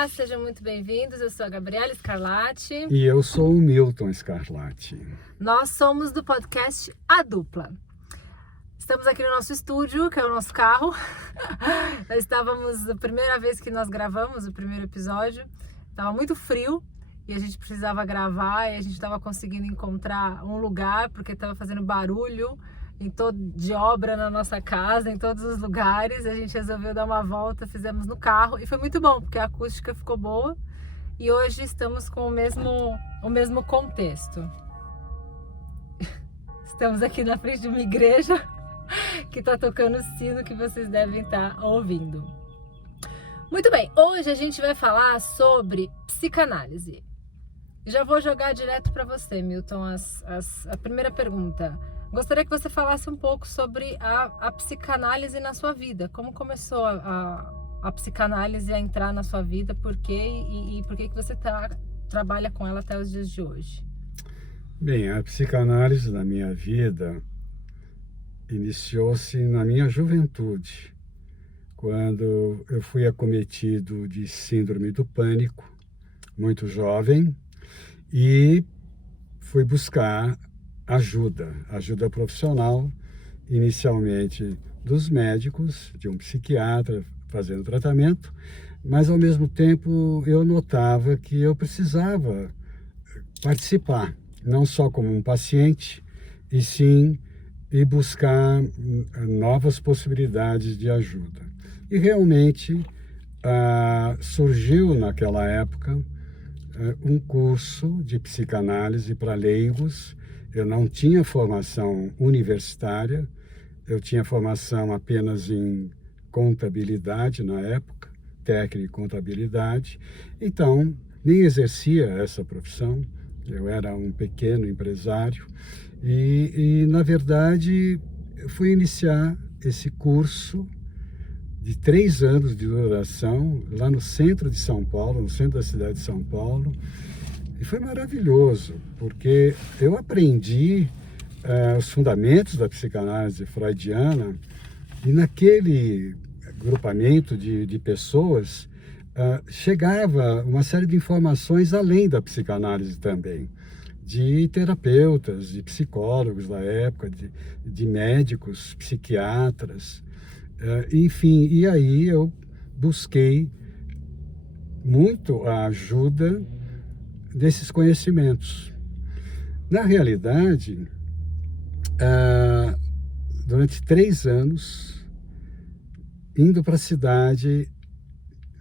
Olá, sejam muito bem-vindos. Eu sou a Gabriela Scarlatti. E eu sou o Milton Scarlatti. Nós somos do podcast A Dupla. Estamos aqui no nosso estúdio, que é o nosso carro. Nós estávamos, a primeira vez que nós gravamos o primeiro episódio, estava muito frio e a gente precisava gravar e a gente estava conseguindo encontrar um lugar porque estava fazendo barulho de obra na nossa casa, em todos os lugares. A gente resolveu dar uma volta, fizemos no carro e foi muito bom, porque a acústica ficou boa e hoje estamos com o mesmo contexto. Estamos aqui na frente de uma igreja que está tocando o sino que vocês devem estar ouvindo. Muito bem, hoje a gente vai falar sobre psicanálise. Já vou jogar direto para você, Milton, a primeira pergunta. Gostaria que você falasse um pouco sobre a psicanálise na sua vida. Como começou a psicanálise a entrar na sua vida? Por quê? E por que você trabalha com ela até os dias de hoje? Bem, a psicanálise na minha vida iniciou-se na minha juventude, quando eu fui acometido de síndrome do pânico, muito jovem, e fui buscar ajuda profissional, inicialmente dos médicos, de um psiquiatra fazendo tratamento, mas ao mesmo tempo eu notava que eu precisava participar, não só como um paciente, e sim e buscar novas possibilidades de ajuda. E realmente surgiu naquela época um curso de psicanálise para leigos. Eu não tinha formação universitária, eu tinha formação apenas em contabilidade na época, técnica em contabilidade, então nem exercia essa profissão, eu era um pequeno empresário e na verdade, fui iniciar esse curso de 3 anos de duração lá no centro de São Paulo, no centro da cidade de São Paulo. E foi maravilhoso, porque eu aprendi os fundamentos da psicanálise freudiana e naquele grupamento de pessoas chegava uma série de informações além da psicanálise também, de terapeutas, de psicólogos da época, de médicos, psiquiatras, enfim. E aí eu busquei muito a ajuda desses conhecimentos. Na realidade, durante 3 anos, indo para a cidade,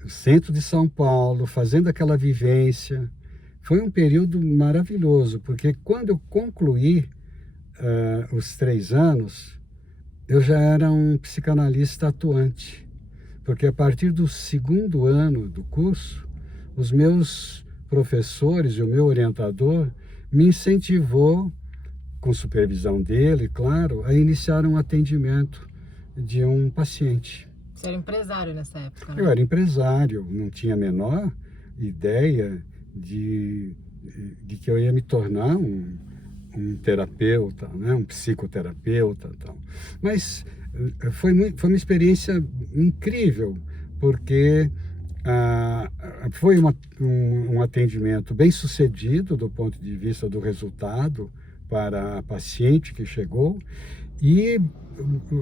no centro de São Paulo, fazendo aquela vivência, foi um período maravilhoso, porque quando eu concluí os 3 anos, eu já era um psicanalista atuante, porque a partir do 2º ano do curso, os meus professores e o meu orientador me incentivou, com supervisão dele, claro, a iniciar um atendimento de um paciente. Você era empresário nessa época, né? Eu era empresário, não tinha a menor ideia de que eu ia me tornar um terapeuta, né? Um psicoterapeuta, tal. Mas foi uma experiência incrível, porque foi um atendimento bem sucedido do ponto de vista do resultado para a paciente que chegou, e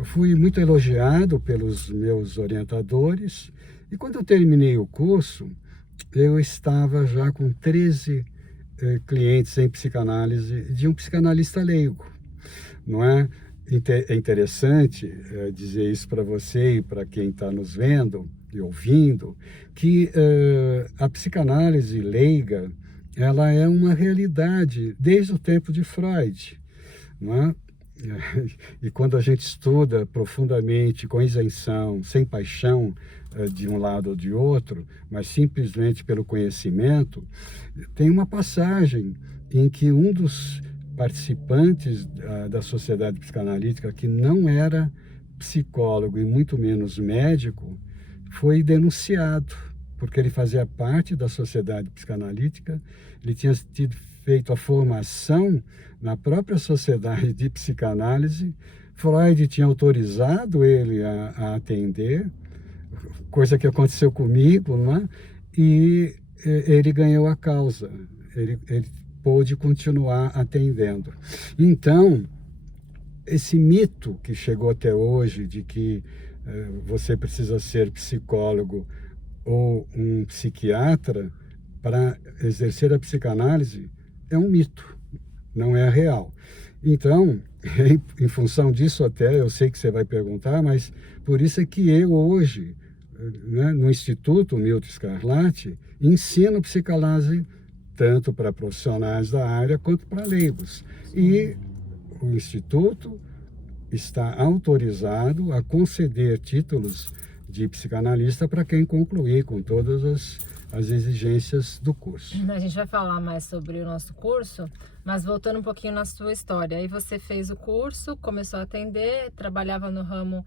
fui muito elogiado pelos meus orientadores. E quando eu terminei o curso, eu estava já com 13 clientes em psicanálise de um psicanalista leigo. Não é? É interessante dizer isso para você e para quem está nos vendo e ouvindo, que a psicanálise leiga, ela é uma realidade desde o tempo de Freud, não é? E quando a gente estuda profundamente, com isenção, sem paixão de um lado ou de outro, mas simplesmente pelo conhecimento, tem uma passagem em que um dos participantes da sociedade psicanalítica, que não era psicólogo e muito menos médico, foi denunciado, porque ele fazia parte da sociedade psicanalítica, ele tinha feito a formação na própria sociedade de psicanálise, Freud tinha autorizado ele a atender, coisa que aconteceu comigo, não é? e ele ganhou a causa, ele pôde continuar atendendo. Então, esse mito que chegou até hoje de que você precisa ser psicólogo ou um psiquiatra para exercer a psicanálise é um mito, não é real. Então, em função disso até, eu sei que você vai perguntar, mas por isso é que eu hoje, né, no Instituto Milton Scarlatti, ensino psicanálise tanto para profissionais da área quanto para leigos. E o Instituto está autorizado a conceder títulos de psicanalista para quem concluir com todas as exigências do curso. A gente vai falar mais sobre o nosso curso, mas voltando um pouquinho na sua história. Aí você fez o curso, começou a atender, trabalhava no ramo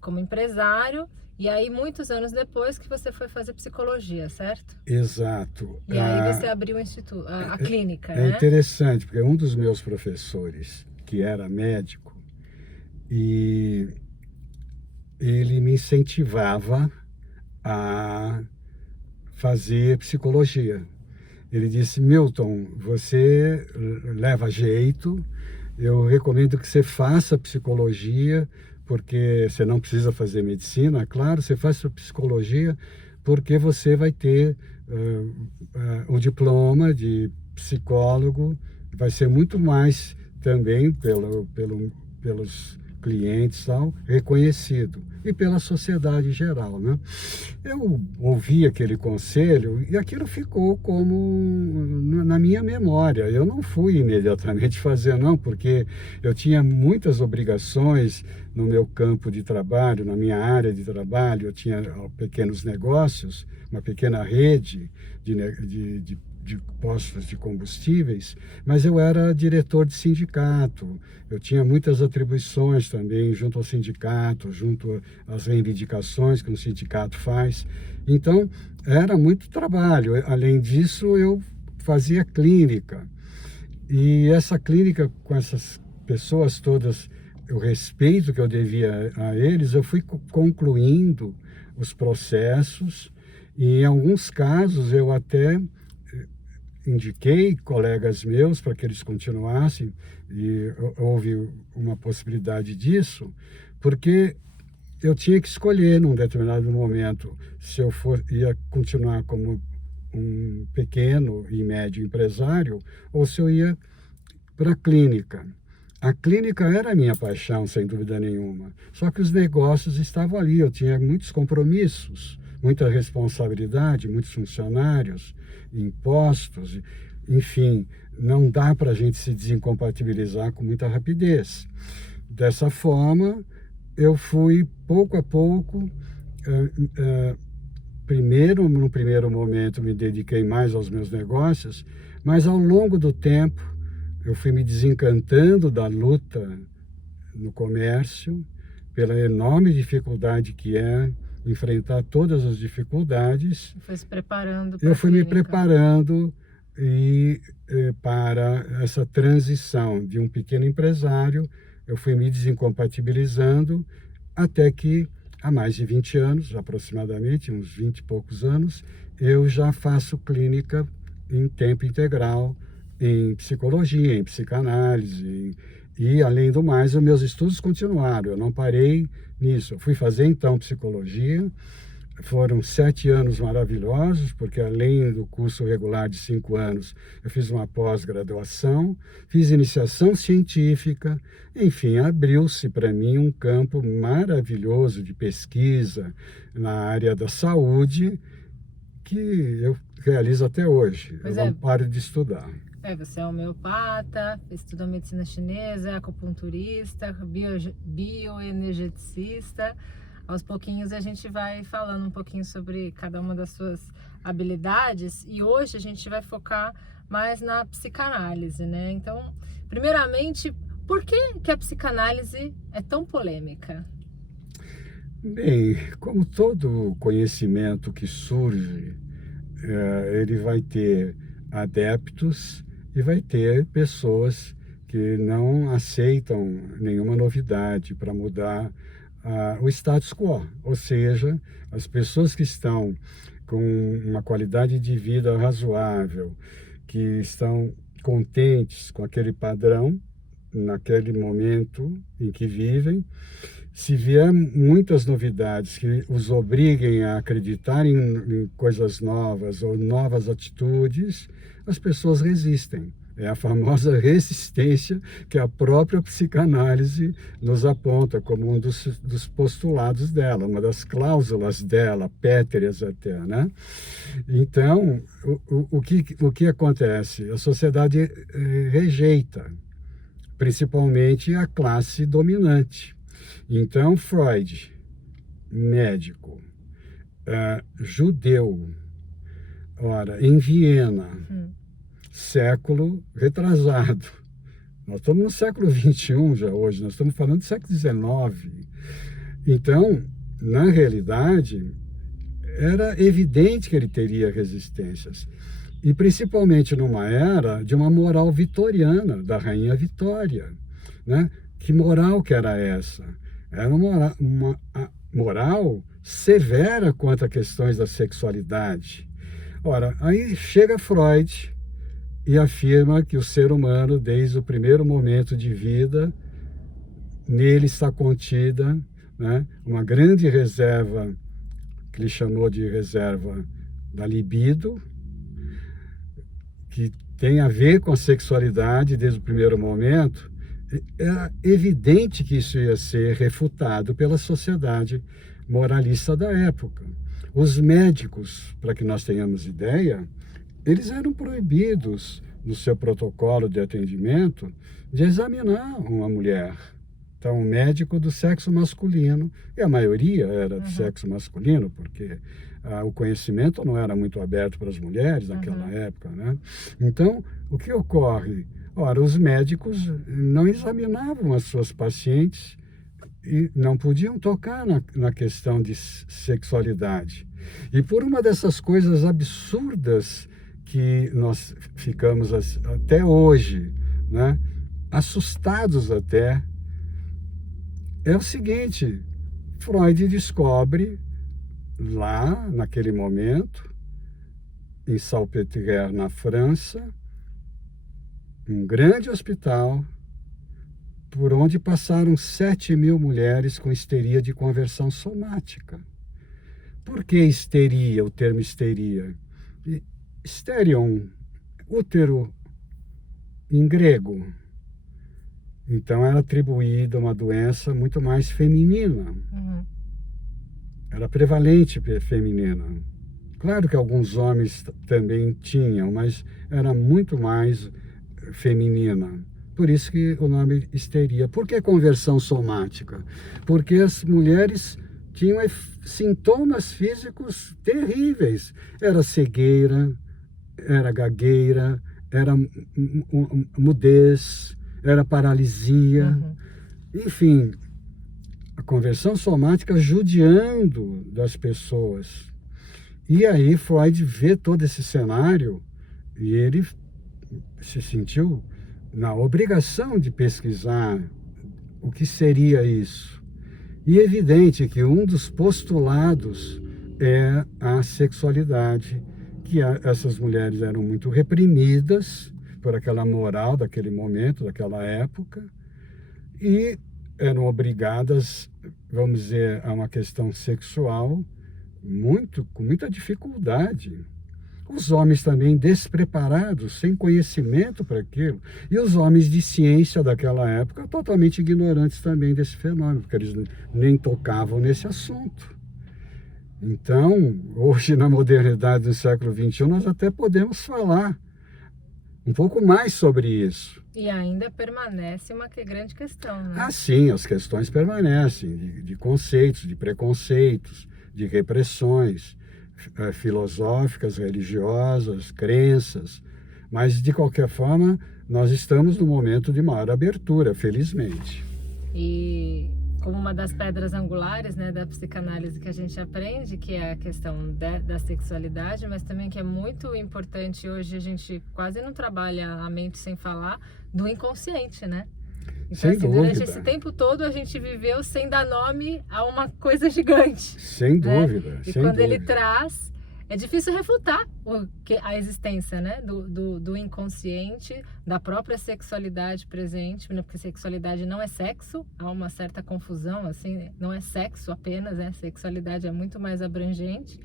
como empresário, e aí muitos anos depois que você foi fazer psicologia, certo? Exato. E aí você abriu o instituto, a clínica, né? É interessante, porque um dos meus professores, que era médico, e ele me incentivava a fazer psicologia. Ele disse: Milton, você leva jeito, eu recomendo que você faça psicologia, porque você não precisa fazer medicina, claro, você faça psicologia, porque você vai ter o diploma de psicólogo, vai ser muito mais também pelos clientes tal, reconhecido, e pela sociedade em geral, né? Eu ouvi aquele conselho e aquilo ficou como na minha memória. Eu não fui imediatamente fazer, não, porque eu tinha muitas obrigações no meu campo de trabalho, na minha área de trabalho. Eu tinha pequenos negócios, uma pequena rede de postos de combustíveis, mas eu era diretor de sindicato, eu tinha muitas atribuições também junto ao sindicato, junto às reivindicações que o sindicato faz, então era muito trabalho. Além disso, eu fazia clínica, e essa clínica, com essas pessoas todas, o respeito que eu devia a eles, eu fui concluindo os processos, e em alguns casos eu até indiquei colegas meus para que eles continuassem, e houve uma possibilidade disso, porque eu tinha que escolher num determinado momento se eu ia continuar como um pequeno e médio empresário ou se eu ia para a clínica. A clínica era a minha paixão, sem dúvida nenhuma, só que os negócios estavam ali, eu tinha muitos compromissos, muita responsabilidade, muitos funcionários, impostos, enfim, não dá para a gente se desincompatibilizar com muita rapidez. Dessa forma, eu fui pouco a pouco, no primeiro momento me dediquei mais aos meus negócios, mas ao longo do tempo eu fui me desencantando da luta no comércio, pela enorme dificuldade que é enfrentar todas as dificuldades. Foi se preparando eu fui me preparando para essa transição de um pequeno empresário, eu fui me desincompatibilizando até que há mais de 20 anos, aproximadamente, uns 20 e poucos anos, eu já faço clínica em tempo integral, em psicologia, em psicanálise, e além do mais, os meus estudos continuaram, eu não parei nisso. Eu fui fazer então psicologia, foram 7 anos maravilhosos, porque além do curso regular de 5 anos, eu fiz uma pós-graduação, fiz iniciação científica, enfim, abriu-se para mim um campo maravilhoso de pesquisa na área da saúde, que eu realizo até hoje. Eu não paro de estudar. Você é homeopata, estuda medicina chinesa, acupunturista, bioenergeticista. Aos pouquinhos a gente vai falando um pouquinho sobre cada uma das suas habilidades, e hoje a gente vai focar mais na psicanálise, né? Então, primeiramente, por que a psicanálise é tão polêmica? Bem, como todo conhecimento que surge, ele vai ter adeptos e vai ter pessoas que não aceitam nenhuma novidade para mudar o status quo, ou seja, as pessoas que estão com uma qualidade de vida razoável, que estão contentes com aquele padrão, naquele momento em que vivem, se vier muitas novidades que os obriguem a acreditar em coisas novas ou novas atitudes, as pessoas resistem. É a famosa resistência que a própria psicanálise nos aponta como um dos postulados dela, uma das cláusulas dela, pétreas até, né? Então, o que acontece? A sociedade rejeita, principalmente a classe dominante. Então, Freud, médico, judeu, ora, em Viena, século retrasado. Nós estamos no século XXI já hoje, nós estamos falando do século XIX. Então, na realidade, era evidente que ele teria resistências. E principalmente numa era de uma moral vitoriana, da Rainha Vitória, né? Que moral que era essa? Era uma moral severa quanto a questões da sexualidade. Ora, aí chega Freud e afirma que o ser humano, desde o primeiro momento de vida, nele está contida, né, uma grande reserva, que ele chamou de reserva da libido, que tem a ver com a sexualidade desde o primeiro momento. Era evidente que isso ia ser refutado pela sociedade moralista da época. Os médicos, para que nós tenhamos ideia, eles eram proibidos, no seu protocolo de atendimento, de examinar uma mulher. Então, um médico do sexo masculino, e a maioria era do sexo masculino, porque o conhecimento não era muito aberto para as mulheres naquela época, né? Então, o que ocorre? Ora, os médicos não examinavam as suas pacientes e não podiam tocar na questão de sexualidade. E por uma dessas coisas absurdas que nós ficamos até hoje, né, assustados até, é o seguinte: Freud descobre lá, naquele momento, em Salpêtrière, na França, um grande hospital por onde passaram 7.000 mulheres com histeria de conversão somática. Por que histeria, o termo histeria? Hysterion, útero em grego. Então era atribuída uma doença muito mais feminina. Era prevalente feminina. Claro que alguns homens também tinham, mas era muito mais feminina. Por isso que o nome histeria. Por que conversão somática? Porque as mulheres tinham sintomas físicos terríveis. Era cegueira, era gagueira, era mudez, era paralisia. Enfim, a conversão somática judiando das pessoas. E aí Freud vê todo esse cenário e ele se sentiu na obrigação de pesquisar o que seria isso. E é evidente que um dos postulados é a sexualidade, que essas mulheres eram muito reprimidas por aquela moral daquele momento, daquela época, e eram obrigadas, vamos dizer, a uma questão sexual com muita dificuldade. Os homens também despreparados, sem conhecimento para aquilo. E os homens de ciência daquela época totalmente ignorantes também desse fenômeno, porque eles nem tocavam nesse assunto. Então, hoje na modernidade do século XXI, nós até podemos falar um pouco mais sobre isso. E ainda permanece uma grande questão, né? Ah, sim, as questões permanecem, de conceitos, de preconceitos, de repressões filosóficas, religiosas, crenças, mas de qualquer forma nós estamos num momento de maior abertura, felizmente. E como uma das pedras angulares, né, da psicanálise que a gente aprende, que é a questão da sexualidade, mas também que é muito importante hoje, a gente quase não trabalha a mente sem falar do inconsciente, né? Então, sem assim, dúvida. Durante esse tempo todo a gente viveu sem dar nome a uma coisa gigante. Sem dúvida. Né? E sem quando dúvida. ele traz é difícil refutar a existência, né, do inconsciente, da própria sexualidade presente, né, porque sexualidade não é sexo, há uma certa confusão, assim, não é sexo apenas, né, sexualidade é muito mais abrangente.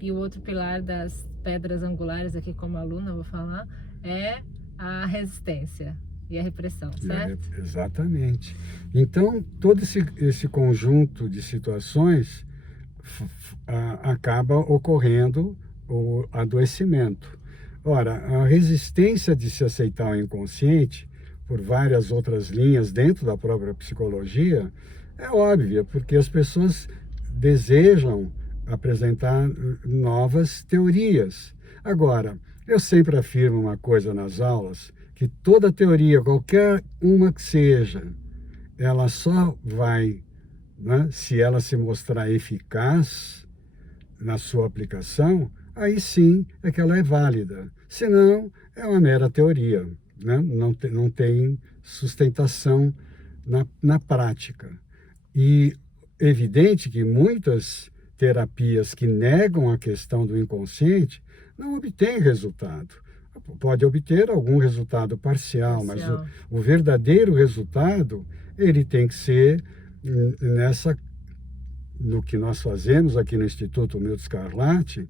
E o outro pilar das pedras angulares, aqui como aluna vou falar, é a resistência e a repressão, certo? Exatamente. Então, todo esse conjunto de situações acaba ocorrendo o adoecimento. Ora, a resistência de se aceitar o inconsciente, por várias outras linhas dentro da própria psicologia, é óbvia, porque as pessoas desejam apresentar novas teorias. Agora, eu sempre afirmo uma coisa nas aulas, que toda teoria, qualquer uma que seja, ela só vai, né, se ela se mostrar eficaz na sua aplicação, aí sim é que ela é válida. Senão, é uma mera teoria, né? Não tem sustentação na prática. E evidente que muitas terapias que negam a questão do inconsciente não obtêm resultado. Pode obter algum resultado parcial, mas o verdadeiro resultado, ele tem que ser no que nós fazemos aqui no Instituto Milton Scarlatti,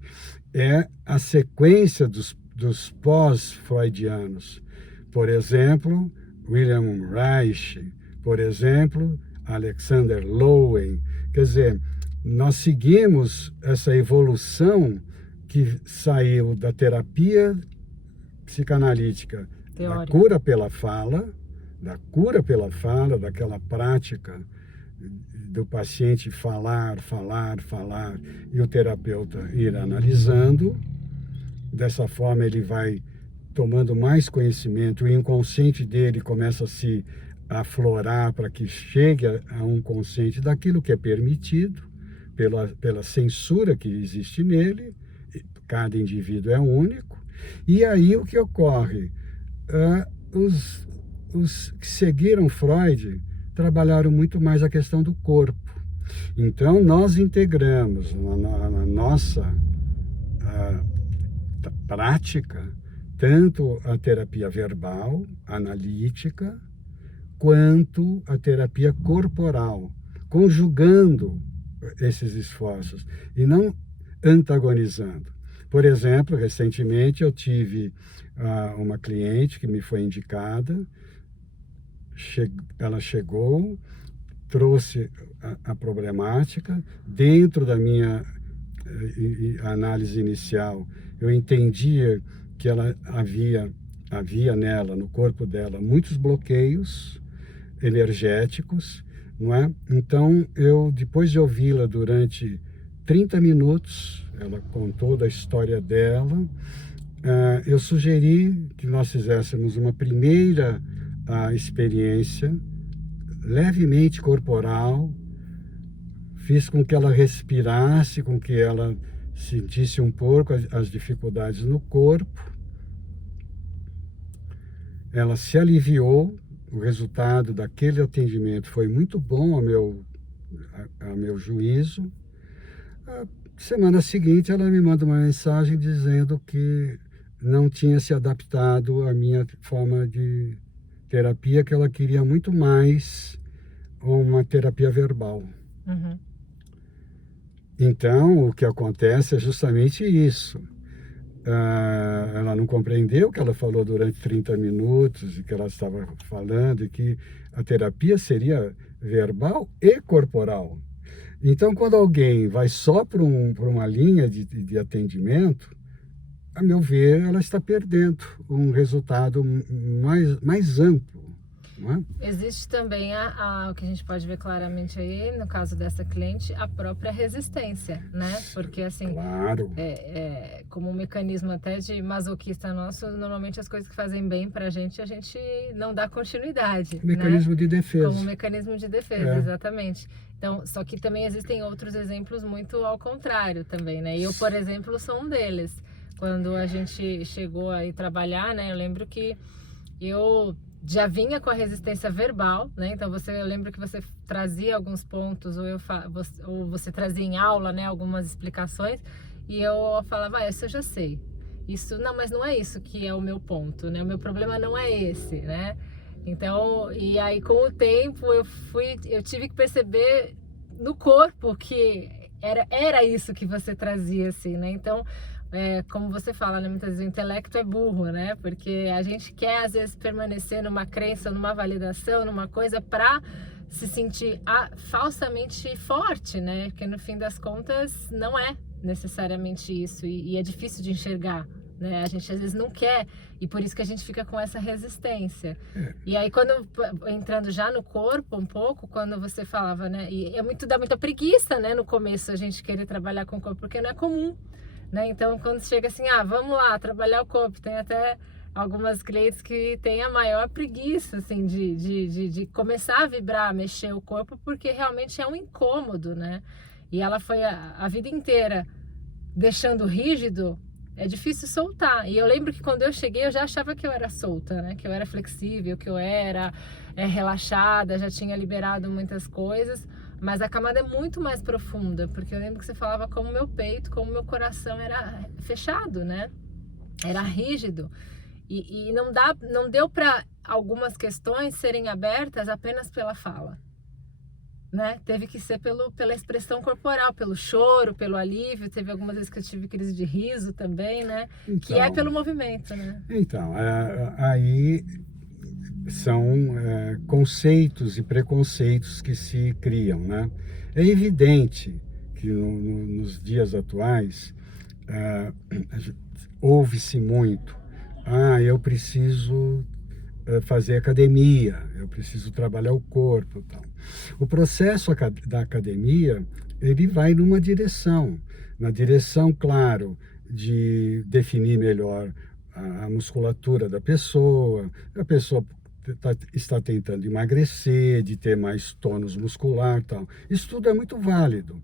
é a sequência dos pós-freudianos. Por exemplo, William Reich, por exemplo, Alexander Lowen. Quer dizer, nós seguimos essa evolução que saiu da terapia psicanalítica, da cura pela fala, daquela prática do paciente falar, e o terapeuta ir analisando. Dessa forma ele vai tomando mais conhecimento, o inconsciente dele começa a se aflorar para que chegue a um consciente daquilo que é permitido, pela censura que existe nele. Cada indivíduo é único. E aí o que ocorre? Os que seguiram Freud trabalharam muito mais a questão do corpo. Então, nós integramos na nossa prática tanto a terapia verbal, analítica, quanto a terapia corporal, conjugando esses esforços e não antagonizando. Por exemplo, recentemente eu tive uma cliente que me foi indicada, ela chegou, trouxe a problemática, dentro da minha análise inicial, eu entendia que ela havia nela, no corpo dela, muitos bloqueios energéticos, não é? Então, depois de ouvi-la durante 30 minutos, ela contou da história dela, eu sugeri que nós fizéssemos uma primeira experiência levemente corporal, fiz com que ela respirasse, com que ela sentisse um pouco as dificuldades no corpo. Ela se aliviou, o resultado daquele atendimento foi muito bom a meu juízo. A semana seguinte ela me manda uma mensagem dizendo que não tinha se adaptado à minha forma de terapia, que ela queria muito mais uma terapia verbal. Uhum. Então, o que acontece é justamente isso. Ela não compreendeu o que ela falou durante 30 minutos, e que ela estava falando, e que a terapia seria verbal e corporal. Então, quando alguém vai só para uma linha de atendimento, a meu ver, ela está perdendo um resultado mais amplo. Não é? Existe também o que a gente pode ver claramente aí, no caso dessa cliente, a própria resistência, né? Porque assim, claro. Como um mecanismo até de masoquista nosso, normalmente as coisas que fazem bem pra gente, a gente não dá continuidade. Mecanismo, né? De defesa. Como um mecanismo de defesa, exatamente. Então, só que também existem outros exemplos muito ao contrário também, né? Eu, por exemplo, sou um deles. Quando a gente chegou a ir trabalhar, né? Eu lembro que eu já vinha com a resistência verbal, né? Então eu lembro que você trazia alguns pontos ou você trazia em aula, né, algumas explicações, e eu falava, isso eu já sei. Isso, não, mas não é isso que é o meu ponto, né? O meu problema não é esse, né? Então, e aí com o tempo eu tive que perceber no corpo que era isso que você trazia, assim, né? Então, como você fala, né? Muitas vezes o intelecto é burro, né? Porque a gente quer, às vezes, permanecer numa crença, numa validação, numa coisa para se sentir falsamente forte, né? Porque no fim das contas não é necessariamente isso e é difícil de enxergar, né? A gente às vezes não quer e por isso que a gente fica com essa resistência. E aí quando entrando já no corpo um pouco, quando você falava, né? E dá muita preguiça, né? No começo a gente querer trabalhar com o corpo porque não é comum, né? Então quando chega assim, vamos lá trabalhar o corpo, tem até algumas clientes que têm a maior preguiça, assim, de começar a vibrar, mexer o corpo, porque realmente é um incômodo, né? E ela foi a vida inteira deixando rígido, é difícil soltar. E eu lembro que quando eu cheguei, eu já achava que eu era solta, né? Que eu era flexível, que eu era relaxada, já tinha liberado muitas coisas. Mas a camada é muito mais profunda, porque eu lembro que você falava como meu peito, como meu coração era fechado, né? Era rígido. E não deu para algumas questões serem abertas apenas pela fala, né? Teve que ser pela expressão corporal, pelo choro, pelo alívio. Teve algumas vezes que eu tive crise de riso também, né? Então, que é pelo movimento, né? Então, aí são conceitos e preconceitos que se criam, né? É evidente que nos dias atuais ouve-se muito eu preciso fazer academia, eu preciso trabalhar o corpo e tal. O processo da academia, ele vai numa direção, na direção, claro, de definir melhor a musculatura da pessoa, a pessoa está tentando emagrecer, de ter mais tônus muscular e tal. Isso tudo é muito válido.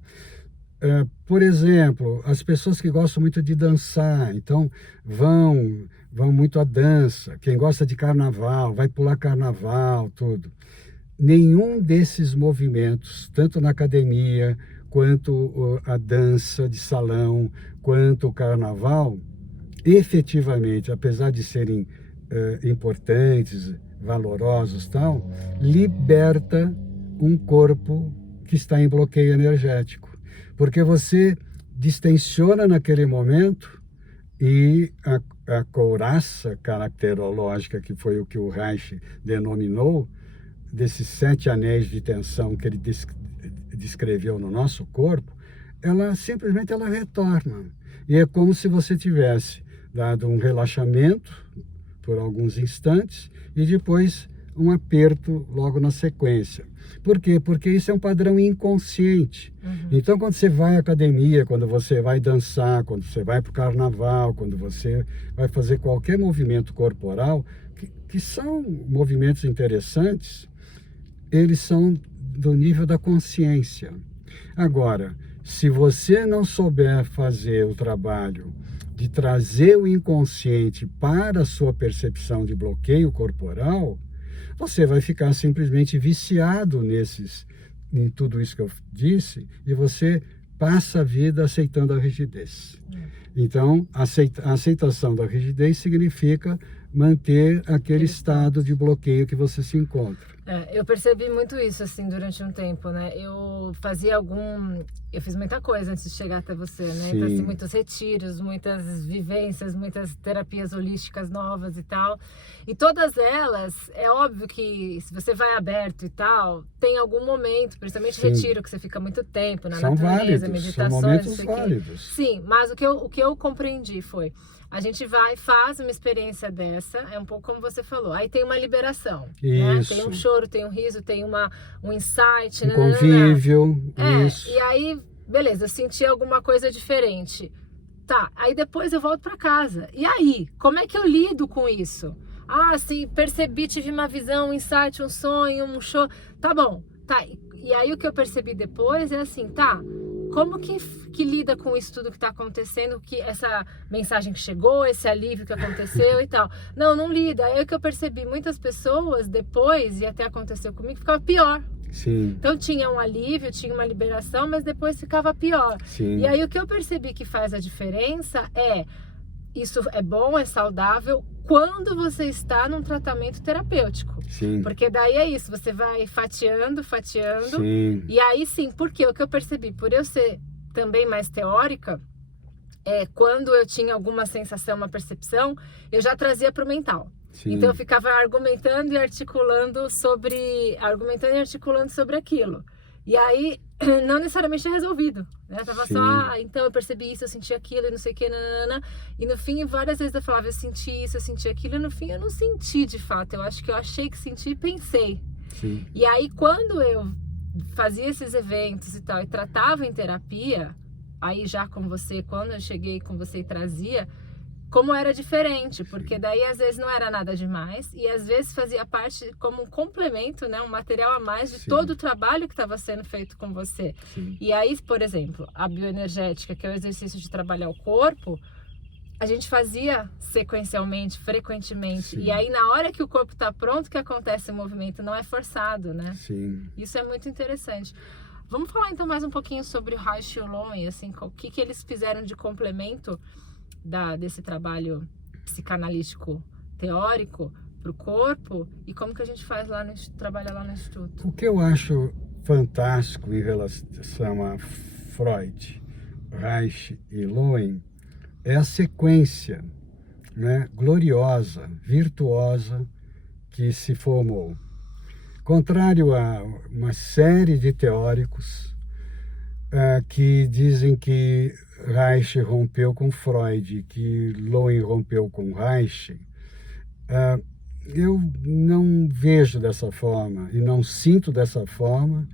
Por exemplo, as pessoas que gostam muito de dançar, então vão muito à dança. Quem gosta de carnaval, vai pular carnaval, tudo. Nenhum desses movimentos, tanto na academia, quanto a dança de salão, quanto o carnaval, efetivamente, apesar de serem importantes, valorosos, tal, liberta um corpo que está em bloqueio energético. Porque você distensiona naquele momento e a couraça caracterológica, que foi o que o Reich denominou, desses 7 anéis de tensão que ele descreveu no nosso corpo, ela simplesmente retorna. E é como se você tivesse dado um relaxamento por alguns instantes e depois um aperto logo na sequência. Por quê? Porque isso é um padrão inconsciente. Então, quando você vai à academia, quando você vai dançar, quando você vai para o carnaval, quando você vai fazer qualquer movimento corporal, que são movimentos interessantes, eles são do nível da consciência. Agora, se você não souber fazer o trabalho de trazer o inconsciente para a sua percepção de bloqueio corporal, você vai ficar simplesmente viciado em tudo isso que eu disse, e você passa a vida aceitando a rigidez. Então, a aceitação da rigidez significa manter aquele estado de bloqueio que você se encontra. Eu percebi muito isso, assim, durante um tempo, né? Eu fiz muita coisa antes de chegar até você, né? Então, assim, muitos retiros, muitas vivências, muitas terapias holísticas novas e tal. E todas elas, é óbvio que se você vai aberto e tal, tem algum momento, principalmente retiro, que você fica muito tempo na natureza, meditações. São momentos válidos. Sim, mas o que eu compreendi foi... A gente vai, faz uma experiência dessa, é um pouco como você falou. Aí tem uma liberação, né? Tem um choro, tem um riso, tem um insight. Um convívio, isso. E aí, beleza, eu senti alguma coisa diferente. Tá, aí depois eu volto para casa. E aí, como é que eu lido com isso? Sim, percebi, tive uma visão, um insight, um sonho, um show. Tá bom, tá. E aí o que eu percebi depois é assim, tá... Como que lida com isso tudo que está acontecendo, que essa mensagem que chegou, esse alívio que aconteceu e tal? Não lida. Aí é que eu percebi, muitas pessoas depois, e até aconteceu comigo, ficava pior. Sim. Então tinha um alívio, tinha uma liberação, mas depois ficava pior. Sim. E aí o que eu percebi que faz a diferença isso é bom, é saudável quando você está num tratamento terapêutico. Sim. Porque daí é isso, você vai fatiando. Sim. E aí sim, porque o que eu percebi, por eu ser também mais teórica, quando eu tinha alguma sensação, uma percepção, eu já trazia para o mental. Sim. Então eu ficava argumentando e articulando sobre aquilo. E aí não necessariamente é resolvido, né? Tava Sim. só, então eu percebi isso, eu senti aquilo e não sei o que, nanana. E no fim, várias vezes eu falava, eu senti isso, eu senti aquilo, e no fim eu não senti de fato. Eu acho que eu achei que senti e pensei. Sim. E aí quando eu fazia esses eventos e tal, e tratava em terapia, aí já com você, quando eu cheguei com você e trazia, como era diferente, porque daí às vezes não era nada demais e às vezes fazia parte como um complemento, né, um material a mais de Sim. todo o trabalho que estava sendo feito com você. Sim. E aí, por exemplo, a bioenergética, que é o exercício de trabalhar o corpo, a gente fazia sequencialmente, frequentemente. Sim. E aí na hora que o corpo está pronto que acontece o movimento, não é forçado, né? Sim. Isso é muito interessante. Vamos falar então mais um pouquinho sobre o Reich e o Lowen, assim, o que eles fizeram de complemento desse trabalho psicanalítico teórico para o corpo e como que a gente faz trabalha lá no Instituto. O que eu acho fantástico em relação a Freud, Reich e Lowen é a sequência, né, gloriosa, virtuosa que se formou. Contrário a uma série de teóricos que dizem que Reich rompeu com Freud, que Lowen rompeu com Reich, eu não vejo dessa forma e não sinto dessa forma,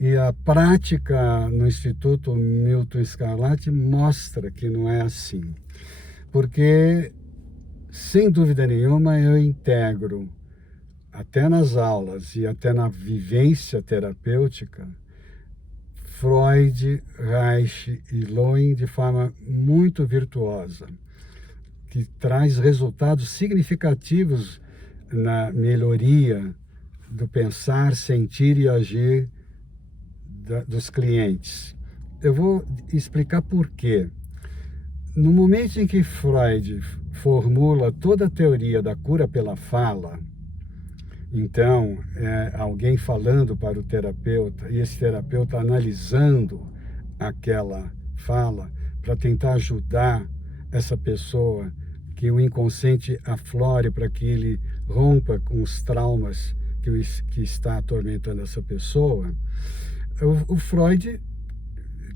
e a prática no Instituto Milton Scarlatti mostra que não é assim, porque sem dúvida nenhuma eu integro até nas aulas e até na vivência terapêutica Freud, Reich e Lowen de forma muito virtuosa, que traz resultados significativos na melhoria do pensar, sentir e agir dos clientes. Eu vou explicar por quê. No momento em que Freud formula toda a teoria da cura pela fala, então, alguém falando para o terapeuta e esse terapeuta analisando aquela fala para tentar ajudar essa pessoa, que o inconsciente aflore para que ele rompa com os traumas que está atormentando essa pessoa. O Freud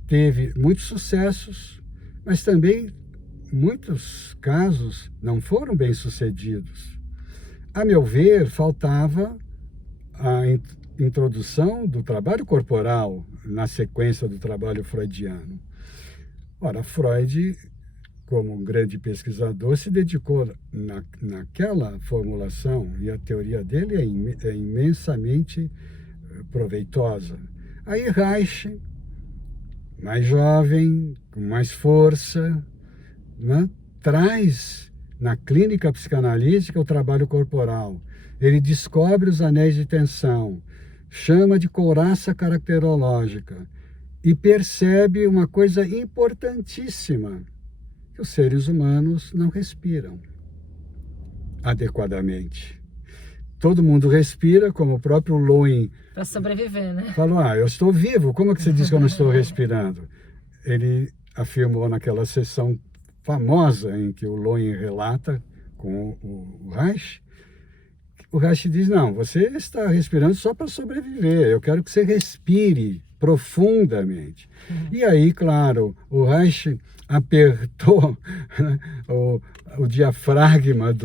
teve muitos sucessos, mas também muitos casos não foram bem sucedidos. A meu ver, faltava a introdução do trabalho corporal na sequência do trabalho freudiano. Ora, Freud, como um grande pesquisador, se dedicou naquela formulação, e a teoria dele é imensamente proveitosa. Aí Reich, mais jovem, com mais força, né, traz na clínica psicanalítica o trabalho corporal. Ele descobre os anéis de tensão, chama de couraça caracterológica e percebe uma coisa importantíssima, que os seres humanos não respiram adequadamente. Todo mundo respira, como o próprio Lowen para sobreviver, né? Falou, eu estou vivo, como é que você diz que eu não estou respirando? Ele afirmou naquela sessão famosa em que o Lowen relata com o Reich. O Reich diz, não, você está respirando só para sobreviver, eu quero que você respire profundamente. E aí, claro, o Reich apertou o diafragma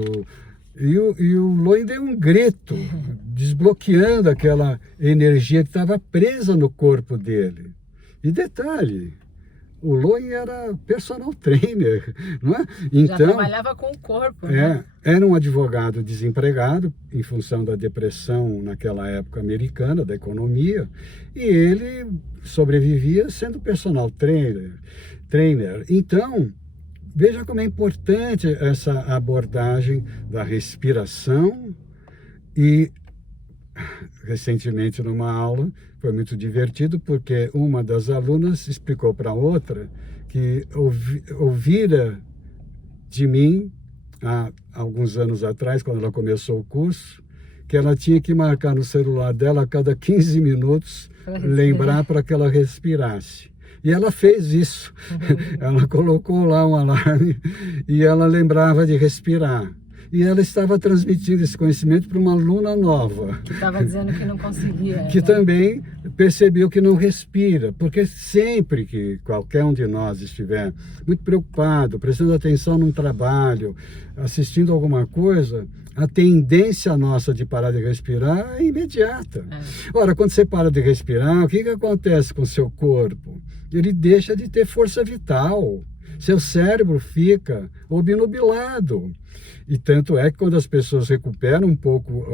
e o Lowen deu um grito, desbloqueando aquela energia que estava presa no corpo dele. E detalhe, o Lowen era personal trainer, não é? Então, já trabalhava com o corpo, né? Era um advogado desempregado em função da depressão naquela época americana, da economia, e ele sobrevivia sendo personal trainer. Então, veja como é importante essa abordagem da respiração, e recentemente numa aula, foi muito divertido, porque uma das alunas explicou para a outra que ouvira de mim, há alguns anos atrás, quando ela começou o curso, que ela tinha que marcar no celular dela a cada 15 minutos, lembrar para que ela respirasse. E ela fez isso. Ela colocou lá um alarme e ela lembrava de respirar. E ela estava transmitindo esse conhecimento para uma aluna nova. Que estava dizendo que não conseguia. Que também percebeu que não respira. Porque sempre que qualquer um de nós estiver muito preocupado, prestando atenção num trabalho, assistindo alguma coisa, a tendência nossa de parar de respirar é imediata. Ora, quando você para de respirar, o que acontece com o seu corpo? Ele deixa de ter força vital. Seu cérebro fica obnubilado. E tanto é que quando as pessoas recuperam um pouco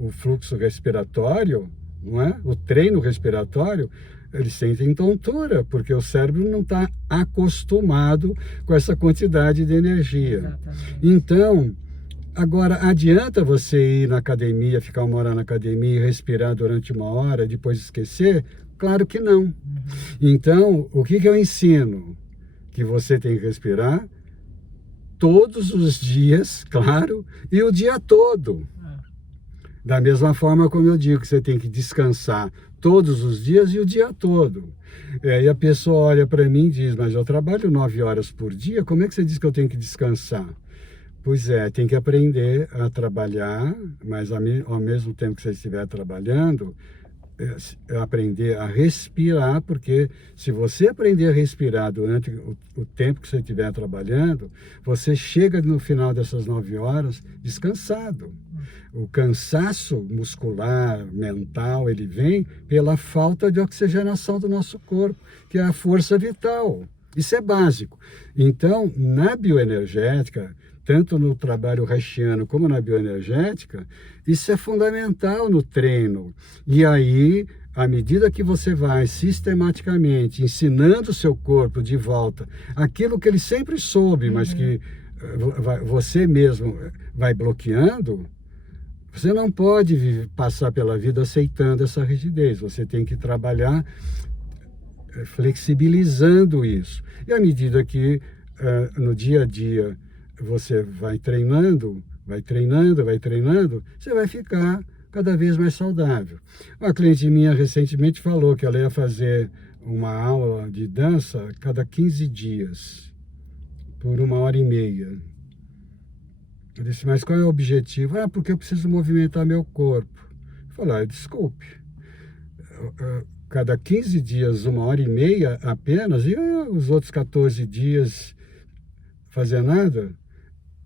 o fluxo respiratório, não é? O treino respiratório, eles sentem tontura, porque o cérebro não está acostumado com essa quantidade de energia. Exatamente. Então, agora, adianta você ir na academia, ficar 1 hora na academia e respirar durante 1 hora, depois esquecer? Claro que não. Então, o que eu ensino? Que você tem que respirar todos os dias, claro, e o dia todo. Da mesma forma como eu digo que você tem que descansar todos os dias e o dia todo. E a pessoa olha para mim e diz, mas eu trabalho 9 horas por dia, como é que você diz que eu tenho que descansar? Pois é, tem que aprender a trabalhar, mas ao mesmo tempo que você estiver trabalhando, aprender a respirar, porque se você aprender a respirar durante o tempo que você estiver trabalhando, você chega no final dessas 9 horas descansado. O cansaço muscular, mental, ele vem pela falta de oxigenação do nosso corpo, que é a força vital. Isso é básico. Então, na bioenergética, tanto no trabalho reichiano como na bioenergética, isso é fundamental no treino. E aí, à medida que você vai sistematicamente ensinando o seu corpo de volta aquilo que ele sempre soube, mas que você mesmo vai bloqueando, você não pode passar pela vida aceitando essa rigidez. Você tem que trabalhar flexibilizando isso. E à medida que no dia a dia você vai treinando, você vai ficar cada vez mais saudável. Uma cliente minha recentemente falou que ela ia fazer uma aula de dança a cada 15 dias, por 1h30. Eu disse, mas qual é o objetivo? Porque eu preciso movimentar meu corpo. Eu falei, desculpe, cada 15 dias, 1h30 apenas, e os outros 14 dias fazer nada?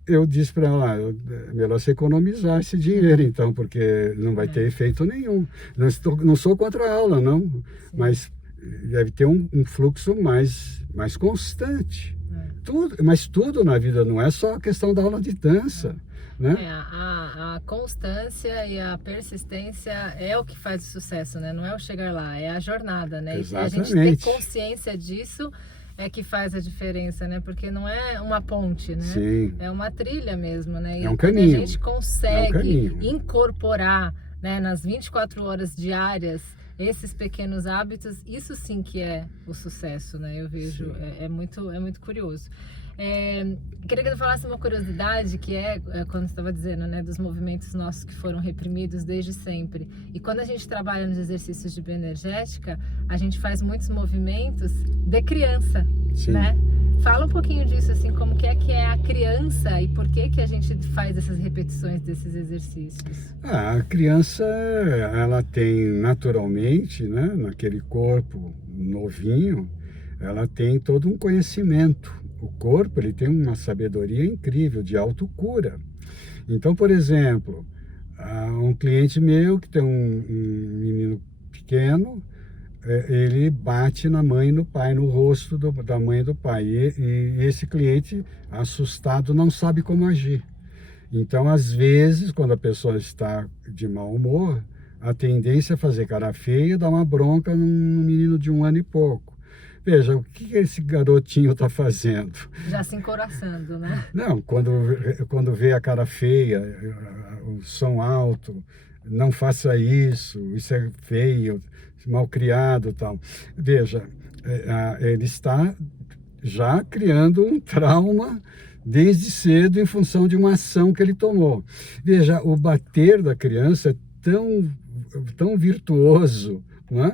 Eu disse para ela, é melhor você economizar esse dinheiro então, porque não vai ter efeito nenhum. Não sou contra a aula, não, mas deve ter um fluxo mais constante. Mas tudo na vida não é só a questão da aula de dança. Né? A constância e a persistência é o que faz o sucesso, né? Não é o chegar lá, é a jornada, né? Exatamente. E a gente ter consciência disso é que faz a diferença, né? Porque não é uma ponte, né? Sim. É uma trilha mesmo, né? É um caminho. A gente consegue incorporar, né, nas 24 horas diárias esses pequenos hábitos, isso sim que é o sucesso, né? Eu vejo, é muito curioso. Queria que tu falasse uma curiosidade, que quando você estava dizendo, né, dos movimentos nossos que foram reprimidos desde sempre. E quando a gente trabalha nos exercícios de bioenergética, a gente faz muitos movimentos de criança, né? Fala um pouquinho disso, assim, como que é a criança e por que a gente faz essas repetições desses exercícios? A criança, ela tem naturalmente, né, naquele corpo novinho, ela tem todo um conhecimento. O corpo, ele tem uma sabedoria incrível de autocura. Então, por exemplo, um cliente meu que tem um menino pequeno, ele bate na mãe e no pai, no rosto da mãe e do pai. E esse cliente, assustado, não sabe como agir. Então, às vezes, quando a pessoa está de mau humor, a tendência é fazer cara feia e dar uma bronca num menino de 1 ano e pouco. Veja, o que esse garotinho está fazendo? Já se encoraçando, né? Não, quando vê a cara feia, o som alto, não faça isso é feio, mal criado, tal. Veja, ele está já criando um trauma desde cedo em função de uma ação que ele tomou. Veja, o bater da criança é tão virtuoso, não é?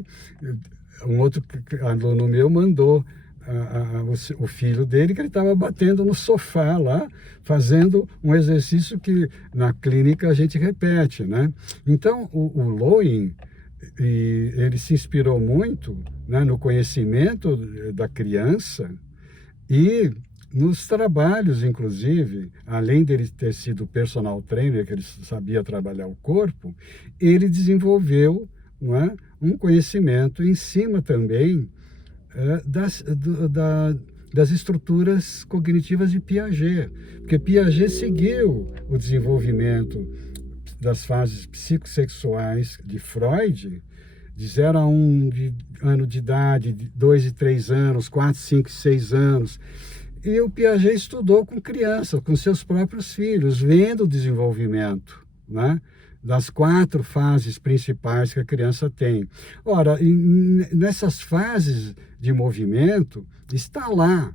Um outro aluno meu mandou o filho dele, que ele estava batendo no sofá lá, fazendo um exercício que na clínica a gente repete, né? Então, o Lowen, ele se inspirou muito, né, no conhecimento da criança e nos trabalhos, inclusive, além dele ter sido personal trainer, que ele sabia trabalhar o corpo, ele desenvolveu, não é, um conhecimento em cima também das estruturas cognitivas de Piaget, porque Piaget seguiu o desenvolvimento das fases psicossexuais de Freud, de 0 a 1 ano de idade, de 2 e 3 anos, 4, 5 e 6 anos. E o Piaget estudou com crianças, com seus próprios filhos, vendo o desenvolvimento, né, das 4 fases principais que a criança tem. Ora, nessas fases de movimento, está lá.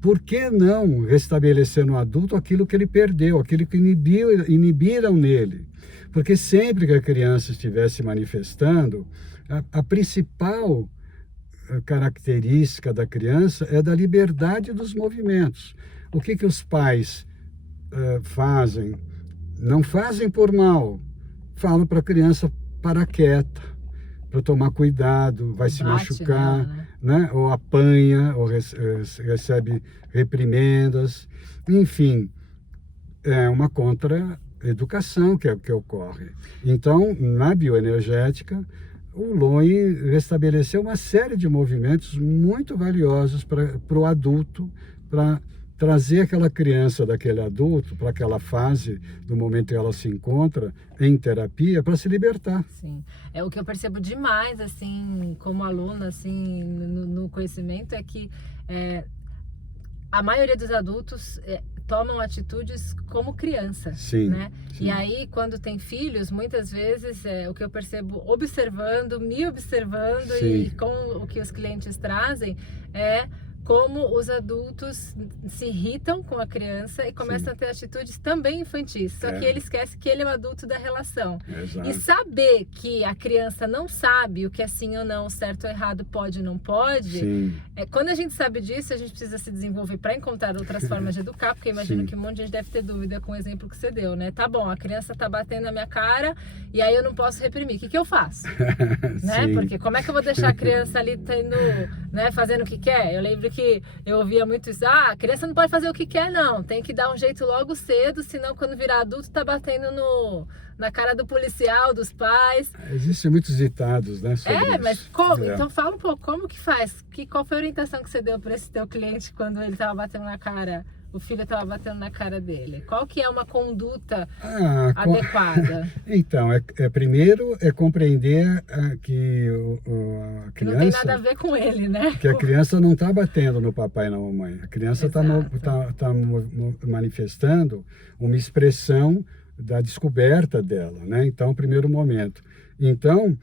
Por que não restabelecer no adulto aquilo que ele perdeu, aquilo que inibiram nele? Porque sempre que a criança estiver se manifestando, a principal característica da criança é da liberdade dos movimentos. O que os pais fazem? Não fazem por mal, falam para a criança parar quieta, para tomar cuidado, vai se machucar, né? Ou apanha, ou recebe reprimendas, enfim, é uma contra-educação que ocorre. Então, na bioenergética, o Lowen restabeleceu uma série de movimentos muito valiosos para o adulto, para trazer aquela criança daquele adulto para aquela fase, do momento em que ela se encontra em terapia, para se libertar. Sim, é o que eu percebo demais, assim, como aluna, assim, no conhecimento, é que a maioria dos adultos tomam atitudes como criança, sim, né? Sim. E aí, quando tem filhos, muitas vezes, o que eu percebo observando, me observando, sim, e com o que os clientes trazem, é como os adultos se irritam com a criança e começam, sim, a ter atitudes também infantis. Só que ele esquece que ele é o adulto da relação. Exato. E saber que a criança não sabe o que é sim ou não, certo ou errado, pode ou não pode, sim, quando a gente sabe disso, a gente precisa se desenvolver para encontrar outras formas de educar, porque eu imagino, sim, que um monte de gente deve ter dúvida com o exemplo que você deu, né? Tá bom, a criança tá batendo na minha cara e aí eu não posso reprimir. O que eu faço? Né? Porque como é que eu vou deixar a criança ali tendo, né, fazendo o que quer? Eu lembro que eu ouvia muito isso, a criança não pode fazer o que quer, não, tem que dar um jeito logo cedo, senão quando virar adulto tá batendo na cara do policial, dos pais. Existem muitos ditados, né, sobre isso. Mas como? Então fala um pouco, como que faz? Qual foi a orientação que você deu para esse teu cliente quando ele tava batendo na cara, o filho estava batendo na cara dele? Qual que é uma conduta adequada? Então, primeiro é compreender que a criança... Que não tem nada a ver com ele, né? Que a criança não está batendo no papai e na mamãe. A criança está manifestando uma expressão da descoberta dela, né? Então, primeiro momento. Então,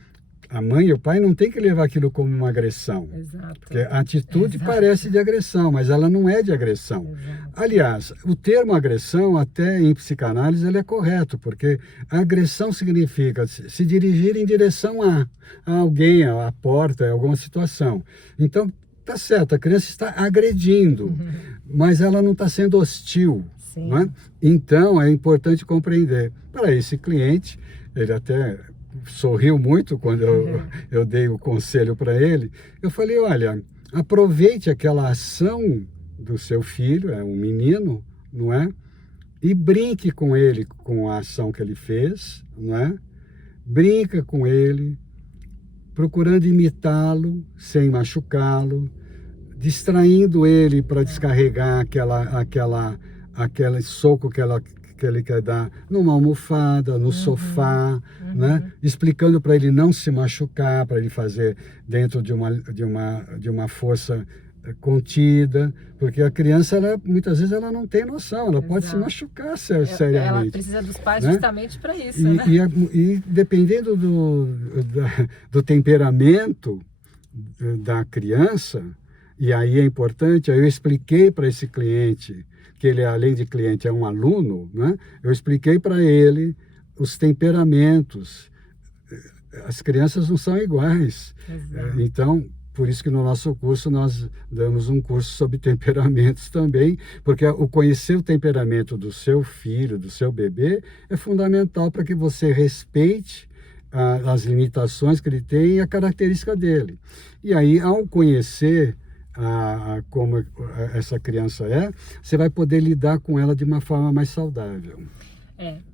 a mãe e o pai não tem que levar aquilo como uma agressão. Exato. Porque a atitude parece de agressão, mas ela não é de agressão. Exato. Aliás, o termo agressão, até em psicanálise, ele é correto, porque a agressão significa se dirigir em direção a alguém, a porta, a alguma situação. Então, tá certo, a criança está agredindo, mas ela não está sendo hostil. Não é? Então, é importante compreender. Para esse cliente, ele até sorriu muito quando eu dei o conselho para ele. Eu falei, olha, aproveite aquela ação do seu filho, é um menino, não é? E brinque com ele, com a ação que ele fez, não é? Brinca com ele, procurando imitá-lo, sem machucá-lo, distraindo ele para descarregar aquele soco que ele quer dar numa almofada, no sofá, né? Explicando para ele não se machucar, para ele fazer dentro de uma força contida, porque a criança, muitas vezes, ela não tem noção, ela pode se Exato. machucar Ela seriamente. precisa dos pais né? justamente para isso, né? E dependendo do temperamento da criança, e aí é importante, aí eu expliquei para esse cliente, que ele, além de cliente, é um aluno, né? Eu expliquei para ele os temperamentos. As crianças não são iguais. Exato. Então, por isso que no nosso curso nós damos um curso sobre temperamentos também, porque o conhecer o temperamento do seu filho, do seu bebê, é fundamental para que você respeite as limitações que ele tem e a característica dele. E aí, ao conhecer como essa criança é, você vai poder lidar com ela de uma forma mais saudável.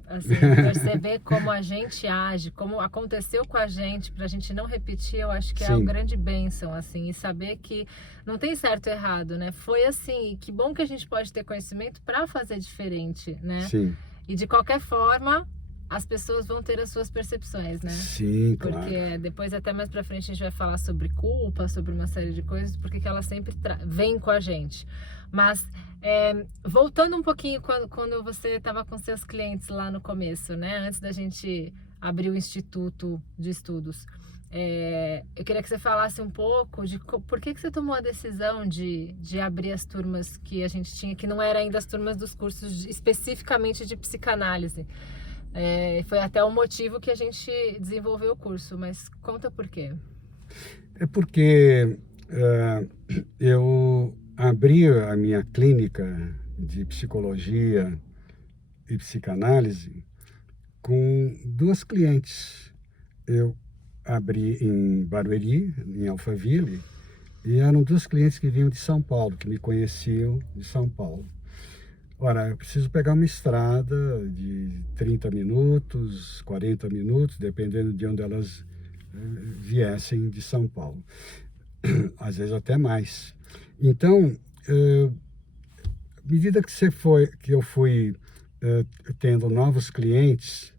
Assim, perceber como a gente age, como aconteceu com a gente, pra gente não repetir, eu acho que é Sim. uma grande bênção, assim, e saber que não tem certo e errado, né? Foi assim, e que bom que a gente pode ter conhecimento para fazer diferente, né? Sim. E de qualquer forma, as pessoas vão ter as suas percepções, né? Sim, claro. Porque depois, até mais pra frente, a gente vai falar sobre culpa, sobre uma série de coisas, porque que ela sempre vem com a gente. Mas, voltando um pouquinho quando você estava com seus clientes lá no começo, né? Antes da gente abrir o Instituto de Estudos. Eu queria que você falasse um pouco de por que você tomou a decisão de abrir as turmas que a gente tinha, que não eram ainda as turmas dos cursos especificamente de psicanálise. Foi até o motivo que a gente desenvolveu o curso, mas conta por quê. É porque eu abri a minha clínica de psicologia e psicanálise com 2 clientes. Eu abri em Barueri, em Alphaville, e eram 2 clientes que vinham de São Paulo, que me conheciam de São Paulo. Ora, eu preciso pegar uma estrada de 30 minutos, 40 minutos, dependendo de onde elas viessem de São Paulo. Às vezes até mais. Então, à medida que eu fui tendo novos clientes,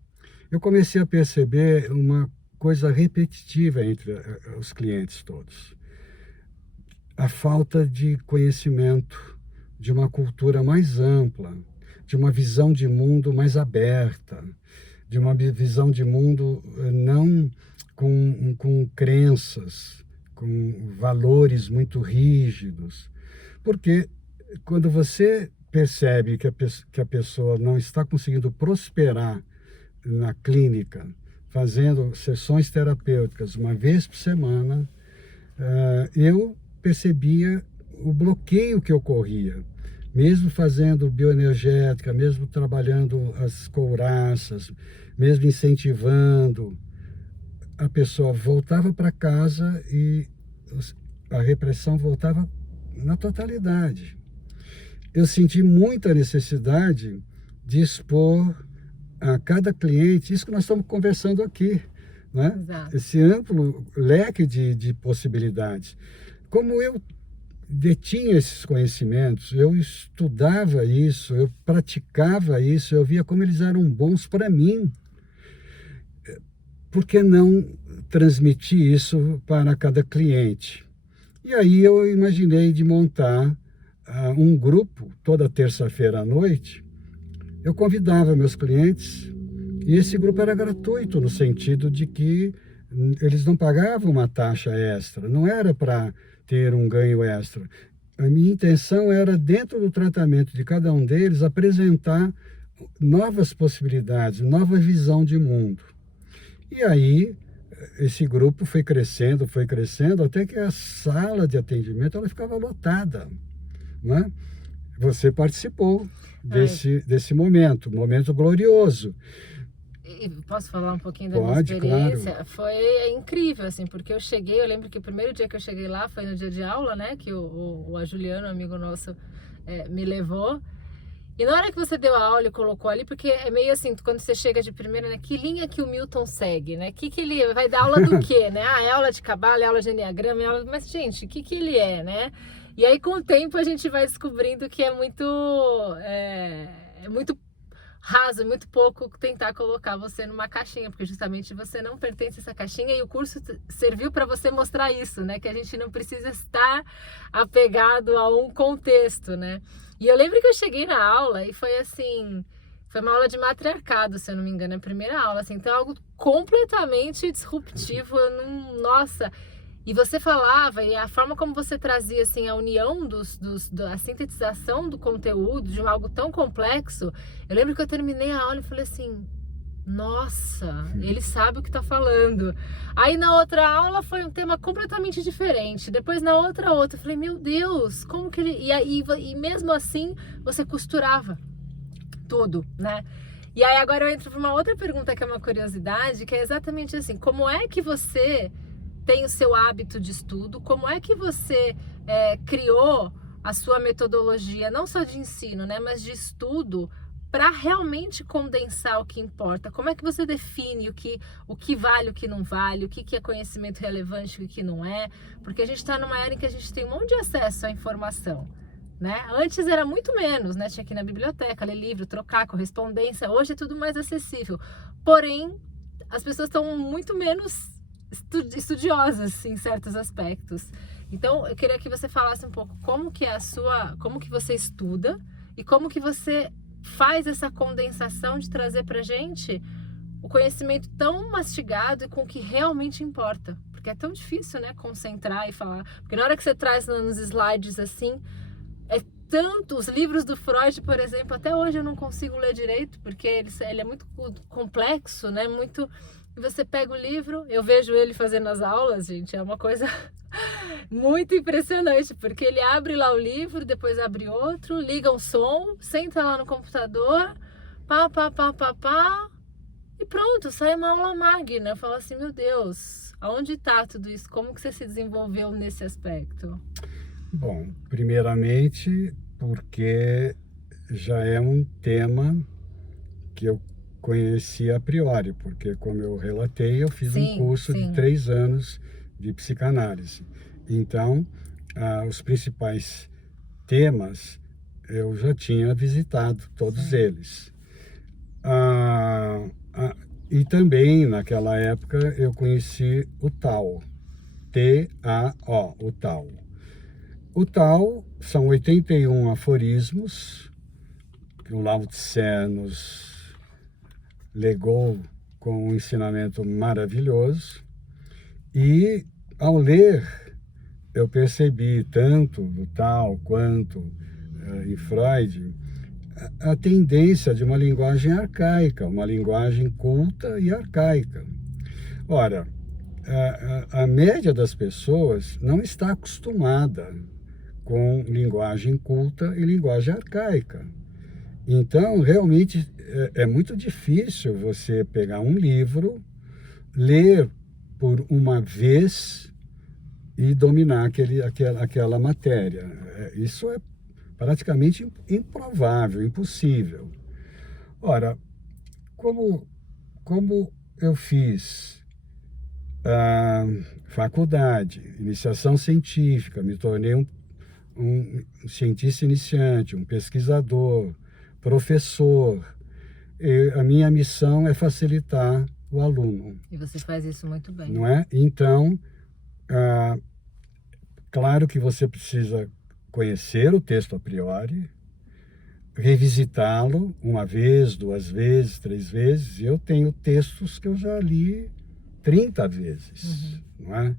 eu comecei a perceber uma coisa repetitiva entre os clientes todos. A falta de conhecimento, de uma cultura mais ampla, de uma visão de mundo mais aberta, de uma visão de mundo não com crenças, com valores muito rígidos. Porque quando você percebe que a pessoa não está conseguindo prosperar na clínica, fazendo sessões terapêuticas uma vez por semana, eu percebia o bloqueio que ocorria. Mesmo fazendo bioenergética, mesmo trabalhando as couraças, mesmo incentivando, a pessoa voltava para casa e a repressão voltava na totalidade. Eu senti muita necessidade de expor a cada cliente isso que nós estamos conversando aqui, né? Exato. Esse amplo leque de possibilidades. Como eu detinha esses conhecimentos, eu estudava isso, eu praticava isso, eu via como eles eram bons para mim. Por que não transmitir isso para cada cliente? E aí eu imaginei de montar um grupo, toda terça-feira à noite. Eu convidava meus clientes e esse grupo era gratuito, no sentido de que eles não pagavam uma taxa extra, não era para ter um ganho extra. A minha intenção era, dentro do tratamento de cada um deles, apresentar novas possibilidades, nova visão de mundo. E aí, esse grupo foi crescendo, até que a sala de atendimento ela ficava lotada, né? Você participou desse momento glorioso. E posso falar um pouquinho da minha Pode, experiência? claro. Foi incrível, assim, porque eu lembro que o primeiro dia que eu cheguei lá foi no dia de aula, né, que o Juliano, amigo nosso, me levou. E na hora que você deu a aula e colocou ali, porque é meio assim, quando você chega de primeira, né, que linha que o Milton segue, né? Que ele vai dar aula do quê, né? É aula de cabala, é aula de enneagrama, mas gente, o que ele é, né? E aí com o tempo a gente vai descobrindo que é muito raso, muito pouco tentar colocar você numa caixinha, porque justamente você não pertence a essa caixinha e o curso serviu para você mostrar isso, né? Que a gente não precisa estar apegado a um contexto, né? E eu lembro que eu cheguei na aula e foi assim, foi uma aula de matriarcado, se eu não me engano, a primeira aula, assim, então algo completamente disruptivo, eu não, nossa... E você falava, e a forma como você trazia assim, a união a sintetização do conteúdo de algo tão complexo. Eu lembro que eu terminei a aula e falei assim, nossa, ele sabe o que está falando. Aí na outra aula foi um tema completamente diferente. Depois na outra, eu falei, meu Deus, como que ele... E mesmo assim, você costurava tudo, né? E aí agora eu entro para uma outra pergunta que é uma curiosidade, que é exatamente assim, como é que você... tem o seu hábito de estudo, como é que você criou a sua metodologia, não só de ensino, né, mas de estudo, para realmente condensar o que importa? Como é que você define o que vale, o que não vale, o que é conhecimento relevante e o que não é? Porque a gente está numa era em que a gente tem um monte de acesso à informação, né? Antes era muito menos, né? Tinha que ir na biblioteca, ler livro, trocar correspondência. Hoje é tudo mais acessível. Porém, as pessoas estão muito menos estudiosas em certos aspectos. Então, eu queria que você falasse um pouco como que é como que você estuda e como que você faz essa condensação de trazer pra gente o conhecimento tão mastigado e com o que realmente importa. Porque é tão difícil, né, concentrar e falar. Porque na hora que você traz nos slides assim, é tanto, os livros do Freud, por exemplo, até hoje eu não consigo ler direito, porque ele é muito complexo, né, muito... E você pega o livro, eu vejo ele fazendo as aulas, gente, é uma coisa muito impressionante, porque ele abre lá o livro, depois abre outro, liga um som, senta lá no computador, pá, e pronto, sai uma aula magna. Eu falo assim, meu Deus, aonde está tudo isso? Como que você se desenvolveu nesse aspecto? Bom, primeiramente porque já é um tema que eu conheci a priori, porque como eu relatei, eu fiz um curso de 3 anos de psicanálise. Então, os principais temas eu já tinha visitado todos eles. E também naquela época eu conheci o Tao, T-A-O, o Tao. O Tao são 81 aforismos que o Lao Tse nos legou com um ensinamento maravilhoso, e ao ler eu percebi tanto do Tao quanto em Freud a tendência de uma linguagem arcaica, uma linguagem culta e arcaica. Ora, a média das pessoas não está acostumada com linguagem culta e linguagem arcaica. Então, realmente, é muito difícil você pegar um livro, ler por uma vez e dominar aquela matéria. Isso é praticamente improvável, impossível. Ora, como eu fiz faculdade, iniciação científica, me tornei um cientista iniciante, um pesquisador, professor. A minha missão é facilitar o aluno. E você faz isso muito bem. Não é? Então, claro que você precisa conhecer o texto a priori, revisitá-lo uma vez, 2 vezes, 3 vezes. Eu tenho textos que eu já li 30 vezes, não é?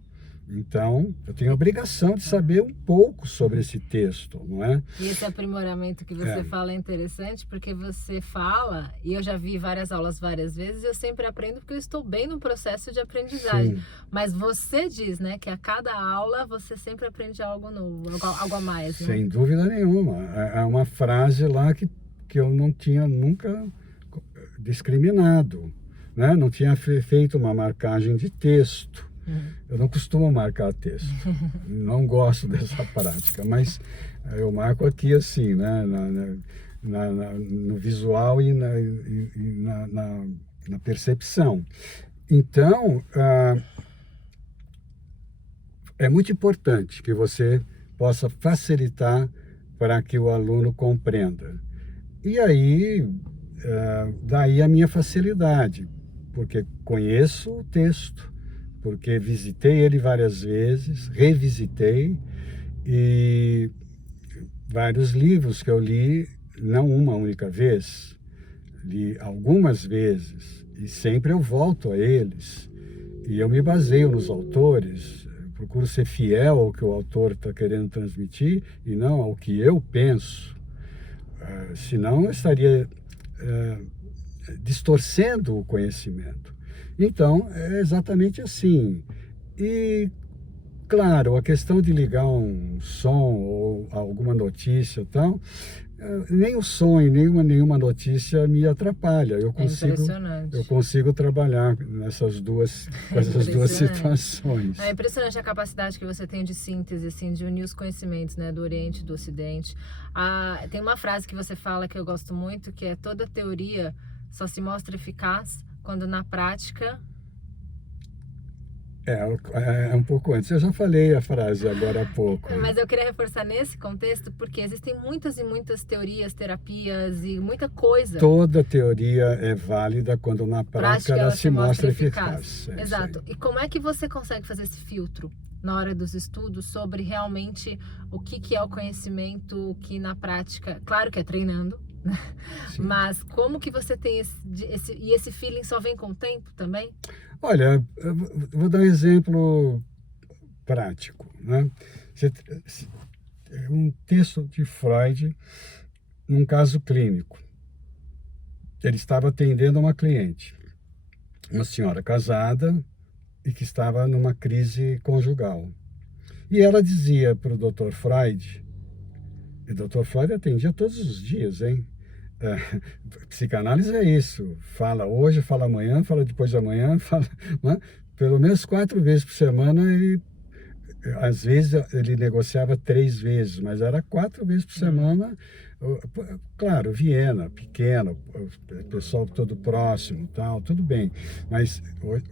Então, eu tenho a obrigação de saber um pouco sobre esse texto, não é? E esse aprimoramento que você fala é interessante, porque você fala, e eu já vi várias aulas várias vezes, eu sempre aprendo porque eu estou bem no processo de aprendizagem. Sim. Mas você diz, né, que a cada aula você sempre aprende algo novo, algo a mais, né? Sem dúvida nenhuma. É uma frase lá que eu não tinha nunca discriminado, né? Não tinha feito uma marcagem de texto. Eu não costumo marcar texto, não gosto dessa prática, mas eu marco aqui assim, né, no visual e na percepção. Então, é muito importante que você possa facilitar para que o aluno compreenda. E aí, daí a minha facilidade, porque conheço o texto, porque visitei ele várias vezes, revisitei, e vários livros que eu li, não uma única vez, li algumas vezes, e sempre eu volto a eles, e eu me baseio nos autores, procuro ser fiel ao que o autor está querendo transmitir, e não ao que eu penso, senão eu estaria distorcendo o conhecimento. Então, é exatamente assim. E, claro, a questão de ligar um som ou alguma notícia e tal, nem o som e nenhuma notícia me atrapalha. Eu consigo trabalhar com essas duas situações. É impressionante a capacidade que você tem de síntese, assim, de unir os conhecimentos, né, do Oriente e do Ocidente. Tem uma frase que você fala que eu gosto muito, que é: toda teoria só se mostra eficaz quando na prática... É um pouco antes. Eu já falei a frase agora há pouco. Mas eu queria reforçar nesse contexto, porque existem muitas e muitas teorias, terapias e muita coisa. Toda teoria é válida quando na prática ela se mostra eficaz. Exato. E como é que você consegue fazer esse filtro na hora dos estudos sobre realmente o que é o conhecimento, o que na prática... Claro que é treinando, né? Mas como que você tem esse feeling só vem com o tempo também? Olha, eu vou dar um exemplo prático, né? Um texto de Freud num caso clínico. Ele estava atendendo uma cliente, uma senhora casada e que estava numa crise conjugal. E ela dizia para o Dr. Freud, e o Dr. Freud atendia todos os dias, hein? Psicanálise é isso, fala hoje, fala amanhã, fala depois de amanhã, fala, né? Pelo menos 4 vezes por semana, e às vezes ele negociava 3 vezes, mas era 4 vezes por semana. Claro, Viena, pequena, o pessoal todo próximo, tal, tudo bem, mas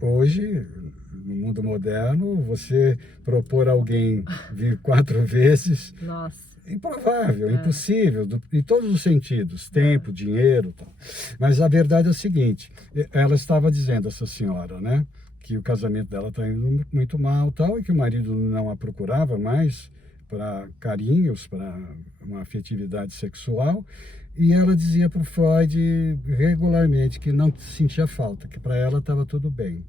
hoje, no mundo moderno, você propor alguém vir 4 vezes... Nossa. Improvável, impossível, em todos os sentidos, tempo, dinheiro, tal. Mas a verdade é o seguinte: ela estava dizendo, essa senhora, né, que o casamento dela está indo muito mal, tal, e que o marido não a procurava mais para carinhos, para uma afetividade sexual, e ela dizia para o Freud regularmente que não sentia falta, que para ela estava tudo bem.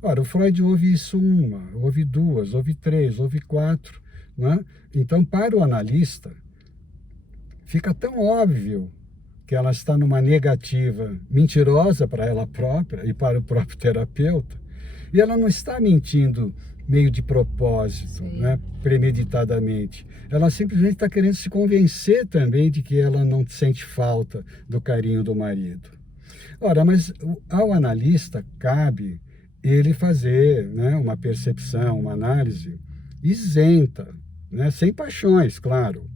Ora, o Freud ouve isso ouve 2, ouve 3, ouve 4, né? Então, para o analista, fica tão óbvio que ela está numa negativa mentirosa para ela própria e para o próprio terapeuta, e ela não está mentindo meio de propósito, né, premeditadamente. Ela simplesmente está querendo se convencer também de que ela não sente falta do carinho do marido. Ora, mas ao analista cabe ele fazer, né, uma percepção, uma análise isenta, né, sem paixões, claro.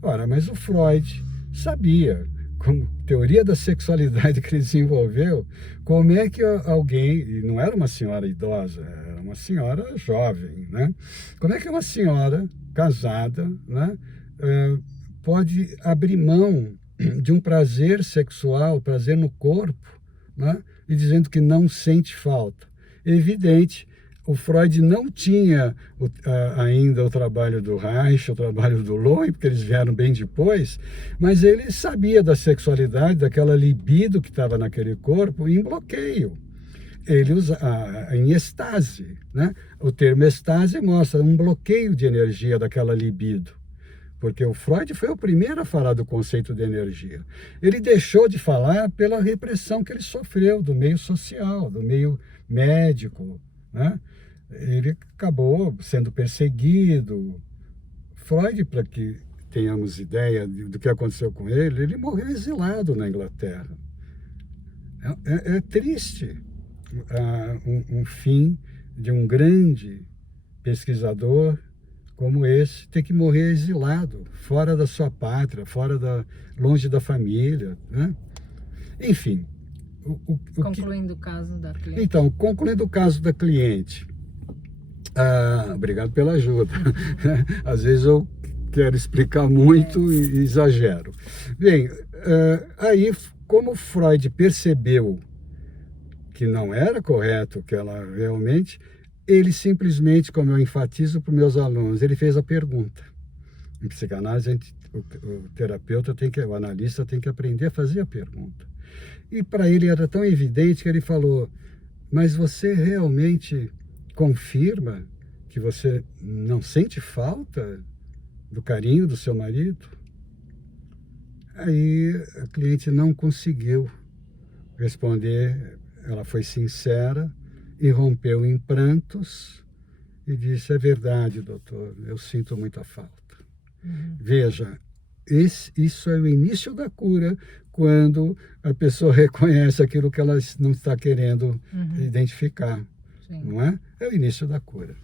Ora, mas o Freud sabia, como teoria da sexualidade que ele desenvolveu, como é que alguém, e não era uma senhora idosa, era uma senhora jovem, né? Como é que uma senhora casada, né, pode abrir mão de um prazer sexual, prazer no corpo, né, e dizendo que não sente falta? É evidente. O Freud não tinha ainda o trabalho do Reich, o trabalho do Lowy, porque eles vieram bem depois, mas ele sabia da sexualidade, daquela libido que estava naquele corpo em bloqueio. Ele usa em estase, né? O termo estase mostra um bloqueio de energia daquela libido, porque o Freud foi o primeiro a falar do conceito de energia. Ele deixou de falar pela repressão que ele sofreu do meio social, do meio médico, né? Ele acabou sendo perseguido. Freud, para que tenhamos ideia do que aconteceu com ele, ele morreu exilado na Inglaterra. É triste um fim de um grande pesquisador como esse ter que morrer exilado, fora da sua pátria, longe da família, né? Enfim. Concluindo o caso da cliente. Então, concluindo o caso da cliente. Obrigado pela ajuda. Às vezes eu quero explicar muito e exagero. Bem, aí como Freud percebeu que não era correto, que ela realmente, ele simplesmente, como eu enfatizo para os meus alunos, ele fez a pergunta. Em psicanálise, o terapeuta o analista tem que aprender a fazer a pergunta. E para ele era tão evidente que ele falou: mas você realmente confirma que você não sente falta do carinho do seu marido? Aí a cliente não conseguiu responder, ela foi sincera e rompeu em prantos e disse: é verdade, doutor, eu sinto muita falta. Veja, isso é o início da cura, quando a pessoa reconhece aquilo que ela não está querendo identificar. Sim. Não é? É o início da cura.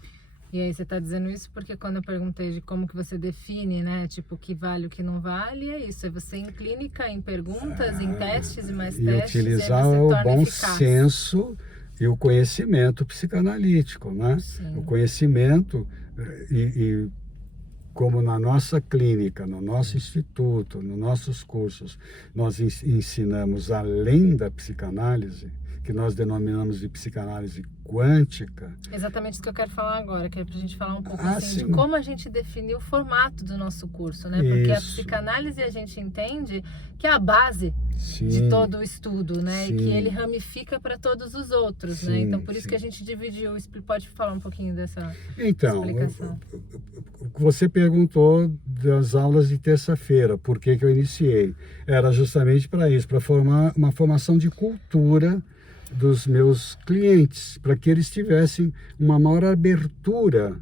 E aí você está dizendo isso porque quando eu perguntei de como que você define, né, tipo, o que vale e o que não vale, é isso, é você em clínica, em perguntas, em testes e mais testes, e utilizar o bom senso e o conhecimento psicanalítico, né? Sim. O conhecimento como na nossa clínica, no nosso instituto, nos nossos cursos, nós ensinamos além da psicanálise, que nós denominamos de psicanálise quântica. Exatamente isso que eu quero falar agora, que é para a gente falar um pouco assim, de como a gente definiu o formato do nosso curso, né? Porque a psicanálise a gente entende que é a base de todo o estudo, né? E que ele ramifica para todos os outros, né? Então, por isso que a gente dividiu. Pode falar um pouquinho dessa explicação? Você perguntou das aulas de terça-feira, por que eu iniciei? Era justamente para isso, para formar uma formação de cultura dos meus clientes, para que eles tivessem uma maior abertura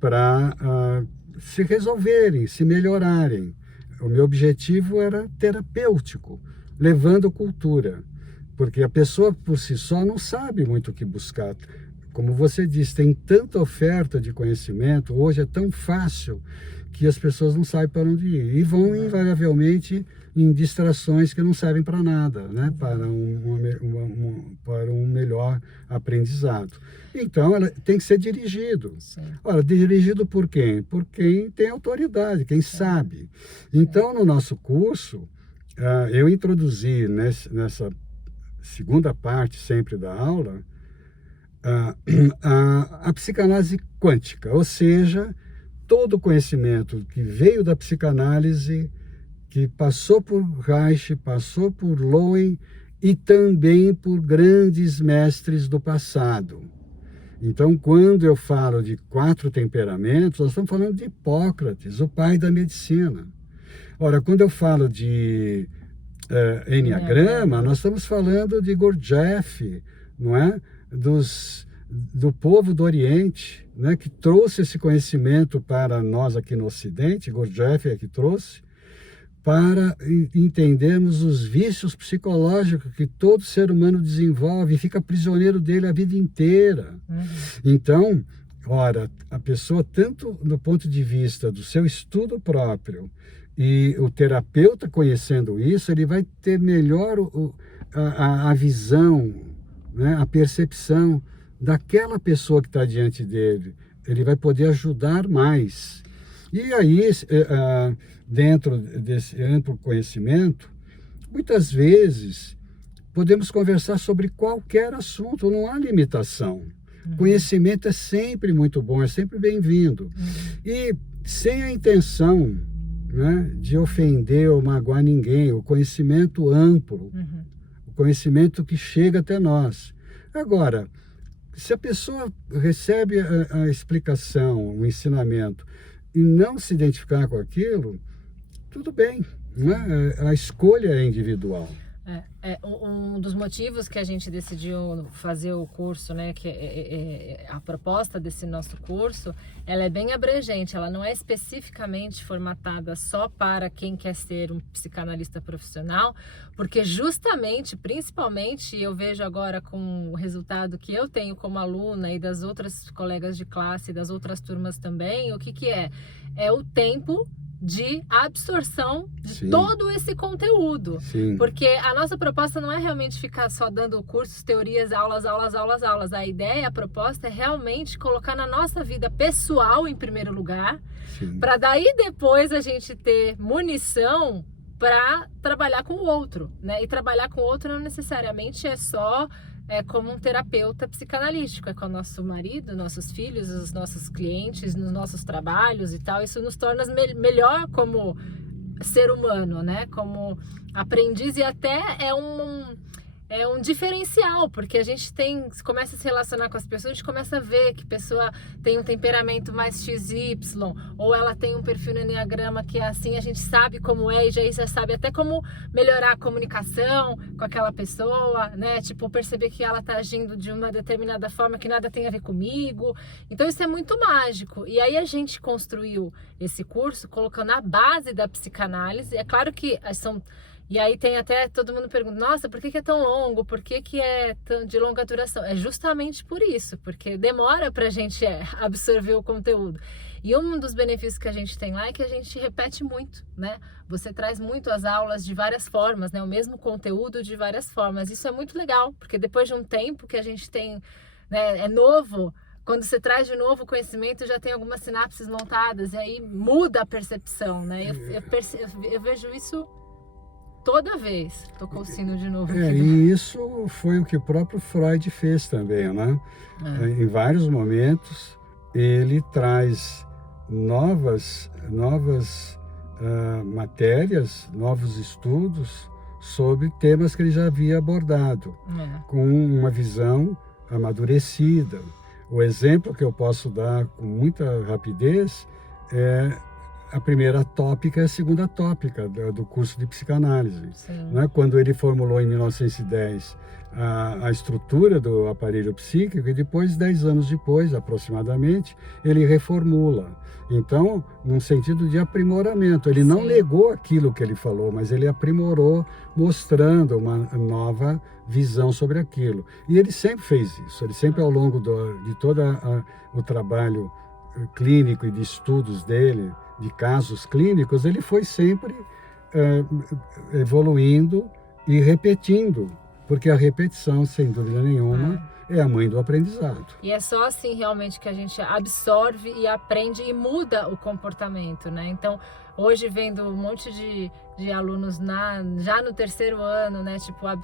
para se resolverem, se melhorarem. O meu objetivo era terapêutico, levando cultura, porque a pessoa por si só não sabe muito o que buscar. Como você disse, tem tanta oferta de conhecimento, hoje é tão fácil que as pessoas não sabem para onde ir e vão invariavelmente em distrações que não servem para nada, né? Para um melhor aprendizado. Então, ela tem que ser dirigido. Sim. Ora, dirigido por quem? Por quem tem autoridade, quem sabe. Então, no nosso curso, eu introduzi nessa segunda parte sempre da aula a psicanálise quântica, ou seja, todo o conhecimento que veio da psicanálise, que passou por Reich, passou por Lowen e também por grandes mestres do passado. Então, quando eu falo de 4 temperamentos, nós estamos falando de Hipócrates, o pai da medicina. Ora, quando eu falo de Enneagrama, nós estamos falando de Gurdjieff, não é? Do povo do Oriente, né? Que trouxe esse conhecimento para nós aqui no Ocidente, Gurdjieff é que trouxe, para entendermos os vícios psicológicos que todo ser humano desenvolve e fica prisioneiro dele a vida inteira. Então, ora, a pessoa, tanto do ponto de vista do seu estudo próprio e o terapeuta conhecendo isso, ele vai ter melhor a visão, né, a percepção daquela pessoa que está diante dele. Ele vai poder ajudar mais. E aí, dentro desse amplo conhecimento, muitas vezes podemos conversar sobre qualquer assunto, não há limitação. Conhecimento é sempre muito bom, é sempre bem-vindo. E sem a intenção, né, de ofender ou magoar ninguém, o conhecimento amplo, o conhecimento que chega até nós. Agora, se a pessoa recebe a explicação, o ensinamento, e não se identificar com aquilo, tudo bem, né? A escolha é individual. Um dos motivos que a gente decidiu fazer o curso, né, que a proposta desse nosso curso, ela é bem abrangente, ela não é especificamente formatada só para quem quer ser um psicanalista profissional, porque justamente, principalmente, eu vejo agora com o resultado que eu tenho como aluna e das outras colegas de classe, das outras turmas também, o que é? É o tempo de absorção de todo esse conteúdo. Porque a nossa proposta não é realmente ficar só dando cursos, teorias, aulas. A ideia, a proposta é realmente colocar na nossa vida pessoal em primeiro lugar, para daí depois a gente ter munição para trabalhar com o outro, né? E trabalhar com o outro não necessariamente é só como um terapeuta psicanalítico, é com o nosso marido, nossos filhos, os nossos clientes, nos nossos trabalhos e tal. Isso nos torna melhor como ser humano, né? Como aprendiz, e até é um diferencial, porque a gente começa a se relacionar com as pessoas, a gente começa a ver que a pessoa tem um temperamento mais XY, ou ela tem um perfil no Enneagrama que é assim, a gente sabe como é, e já sabe até como melhorar a comunicação com aquela pessoa, né? Tipo, perceber que ela tá agindo de uma determinada forma que nada tem a ver comigo. Então isso é muito mágico. E aí a gente construiu esse curso colocando a base da psicanálise. É claro que E aí tem até, todo mundo pergunta, nossa, por que é tão longo? Por que é de longa duração? É justamente por isso, porque demora pra gente absorver o conteúdo. E um dos benefícios que a gente tem lá é que a gente repete muito, né? Você traz muito as aulas de várias formas, né? O mesmo conteúdo de várias formas. Isso é muito legal, porque depois de um tempo que a gente tem, né, é novo, quando você traz de novo o conhecimento, já tem algumas sinapses montadas, e aí muda a percepção, né? Eu vejo isso toda vez. Tocou o sino de novo. E isso foi o que o próprio Freud fez também, né? Em vários momentos, ele traz novas matérias, novos estudos sobre temas que ele já havia abordado, com uma visão amadurecida. O exemplo que eu posso dar com muita rapidez é a primeira tópica e a segunda tópica do curso de psicanálise. Né? Quando ele formulou em 1910 a estrutura do aparelho psíquico, e depois, 10 anos depois, aproximadamente, ele reformula. Então, num sentido de aprimoramento. Ele não negou aquilo que ele falou, mas ele aprimorou, mostrando uma nova visão sobre aquilo. E ele sempre fez isso. Ele sempre, ao longo de todo o trabalho clínico e de estudos dele, de casos clínicos, ele foi sempre evoluindo e repetindo, porque a repetição, sem dúvida nenhuma, é a mãe do aprendizado. E é só assim realmente que a gente absorve e aprende e muda o comportamento, né? Então, hoje vendo um monte de alunos já no terceiro ano, né? Tipo, a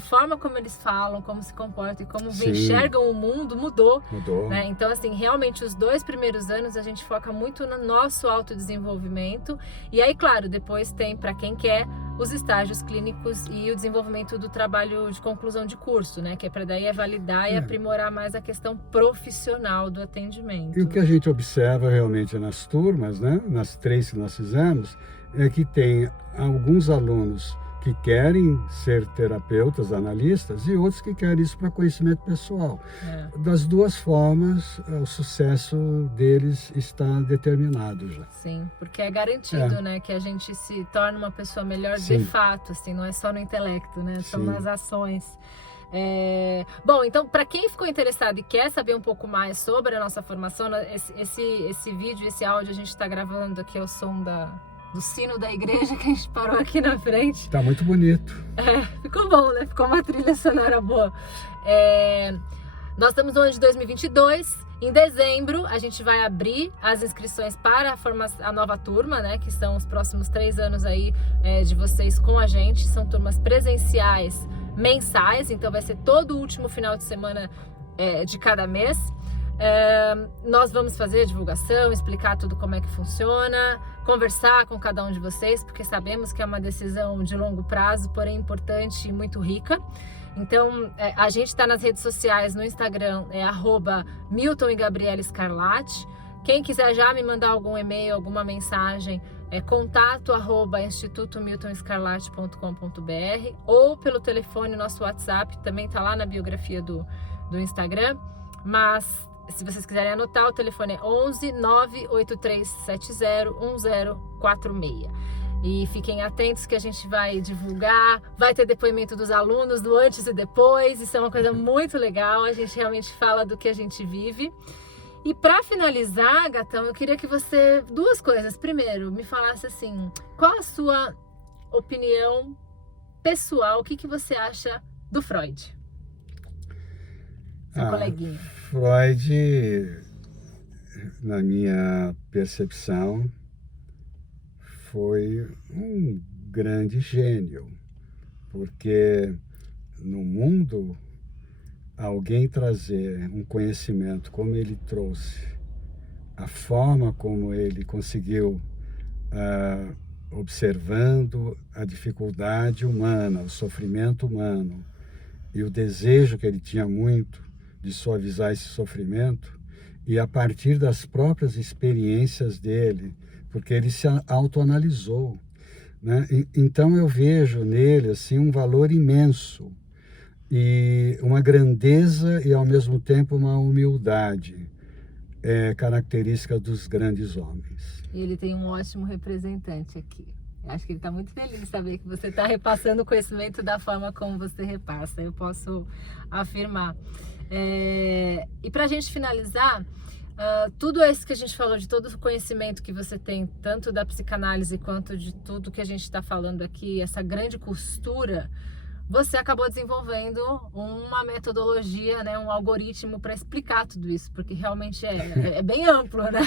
forma como eles falam, como se comportam e como enxergam o mundo mudou. Né? Então, assim, realmente os 2 primeiros anos a gente foca muito no nosso autodesenvolvimento. E aí, claro, depois tem, para quem quer, os estágios clínicos e o desenvolvimento do trabalho de conclusão de curso, né? Que é para daí validar e aprimorar mais a questão profissional do atendimento. E o que a gente observa realmente nas turmas, né? Nas 3 que nós fizemos, é que tem alguns alunos que querem ser terapeutas, analistas, e outros que querem isso para conhecimento pessoal. Das duas formas, o sucesso deles está determinado já. Sim, porque é garantido, né, que a gente se torne uma pessoa melhor de fato, assim, não é só no intelecto, né, são nas ações. Bom, então, para quem ficou interessado e quer saber um pouco mais sobre a nossa formação, esse vídeo, esse áudio a gente está gravando aqui ao som do sino da igreja que a gente parou aqui na frente. Tá muito bonito. Ficou bom, né? Ficou uma trilha sonora boa. Nós estamos no ano de 2022. Em dezembro, a gente vai abrir as inscrições para a nova turma, né? Que são os próximos 3 anos aí de vocês com a gente. São turmas presenciais mensais, então vai ser todo o último final de semana de cada mês. Nós vamos fazer a divulgação, explicar tudo como é que funciona, conversar com cada um de vocês, porque sabemos que é uma decisão de longo prazo, porém importante e muito rica. Então, a gente está nas redes sociais, no Instagram, @Milton e Gabriela Scarlatti. Quem quiser já me mandar algum e-mail, alguma mensagem, contato@institutomiltonscarlatti.com.br ou pelo telefone, nosso WhatsApp, também está lá na biografia do Instagram. Mas, se vocês quiserem anotar, o telefone é 11 98370 1046. E fiquem atentos que a gente vai divulgar, vai ter depoimento dos alunos do antes e depois. Isso é uma coisa muito legal, a gente realmente fala do que a gente vive. E para finalizar, gatão, eu queria que você, 2 coisas. Primeiro, me falasse assim, qual a sua opinião pessoal, o que você acha do Freud? Seu coleguinha. Freud, na minha percepção, foi um grande gênio, porque no mundo, alguém trazer um conhecimento como ele trouxe, a forma como ele conseguiu, observando a dificuldade humana, o sofrimento humano e o desejo que ele tinha muito de suavizar esse sofrimento, e a partir das próprias experiências dele, porque ele se autoanalisou, né? Então eu vejo nele assim um valor imenso e uma grandeza e ao mesmo tempo uma humildade, característica dos grandes homens. E ele tem um ótimo representante aqui. Eu acho que ele está muito feliz de saber que você está repassando o conhecimento da forma como você repassa. Eu posso afirmar. E para a gente finalizar, tudo isso que a gente falou, de todo o conhecimento que você tem, tanto da psicanálise quanto de tudo que a gente está falando aqui, essa grande costura, você acabou desenvolvendo uma metodologia, né, um algoritmo para explicar tudo isso, porque realmente é bem amplo, né?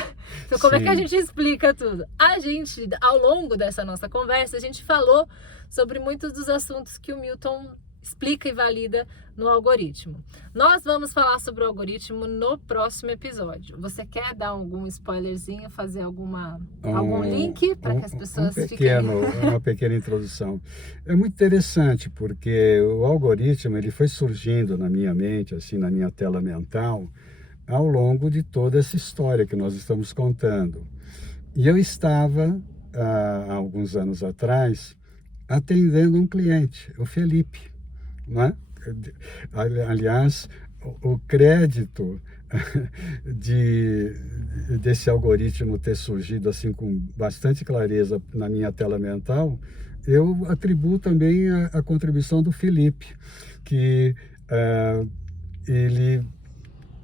Então, como é que a gente explica tudo? A gente, ao longo dessa nossa conversa, a gente falou sobre muitos dos assuntos que o Milton explica e valida no algoritmo. Nós vamos falar sobre o algoritmo no próximo episódio. Você quer dar algum spoilerzinho, fazer algum link para que as pessoas fiquem... Uma pequena introdução. É muito interessante porque o algoritmo ele foi surgindo na minha mente, assim, na minha tela mental, ao longo de toda essa história que nós estamos contando. E eu estava, há alguns anos atrás, atendendo um cliente, o Felipe. Né? Aliás, o crédito desse algoritmo ter surgido assim com bastante clareza na minha tela mental, eu atribuo também a contribuição do Felipe, que ele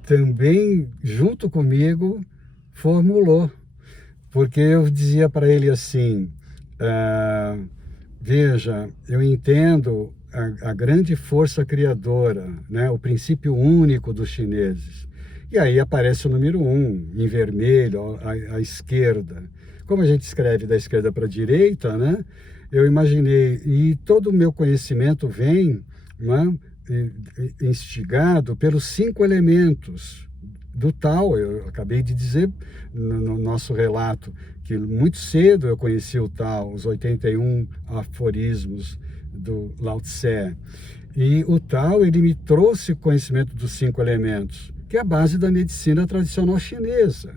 também, junto comigo, formulou, porque eu dizia para ele assim, veja, eu entendo a grande força criadora, né? O princípio único dos chineses. E aí aparece o número 1, em vermelho, à esquerda. Como a gente escreve da esquerda para a direita, né? Eu imaginei, e todo o meu conhecimento vem, né, instigado pelos 5 elementos do Tao. Eu acabei de dizer no nosso relato que muito cedo eu conheci o Tao, os 81 aforismos do Lao Tse. E o Tao, ele me trouxe o conhecimento dos 5 elementos, que é a base da medicina tradicional chinesa,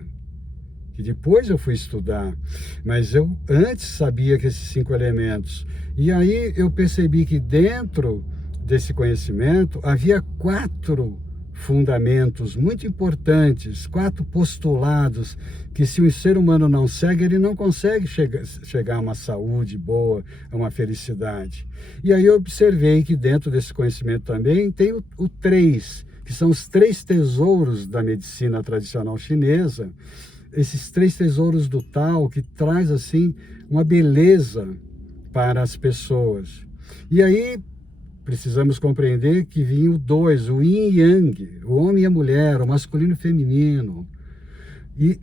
que depois eu fui estudar. Mas eu antes sabia que esses 5 elementos. E aí eu percebi que dentro desse conhecimento havia 4 fundamentos muito importantes, 4 postulados que se o ser humano não segue, ele não consegue chegar a uma saúde boa, a uma felicidade. E aí eu observei que dentro desse conhecimento também tem o 3, que são os 3 tesouros da medicina tradicional chinesa, esses 3 tesouros do Tao, que traz assim uma beleza para as pessoas. E aí precisamos compreender que vinha o 2, o yin e yang, o homem e a mulher, o masculino e o feminino. E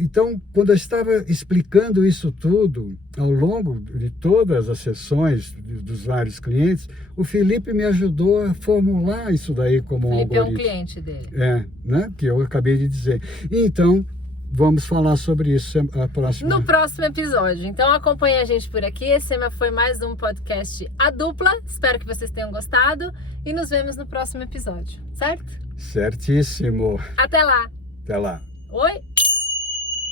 então, quando eu estava explicando isso tudo, ao longo de todas as sessões dos vários clientes, o Felipe me ajudou a formular isso daí como um algoritmo. Felipe é um cliente dele. Né? Que eu acabei de dizer. E então, vamos falar sobre isso no próximo episódio. Então acompanhe a gente por aqui. Esse foi mais um podcast A Dupla. Espero que vocês tenham gostado e nos vemos no próximo episódio, certo? Certíssimo. Até lá. Até lá. Oi.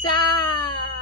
Tchau.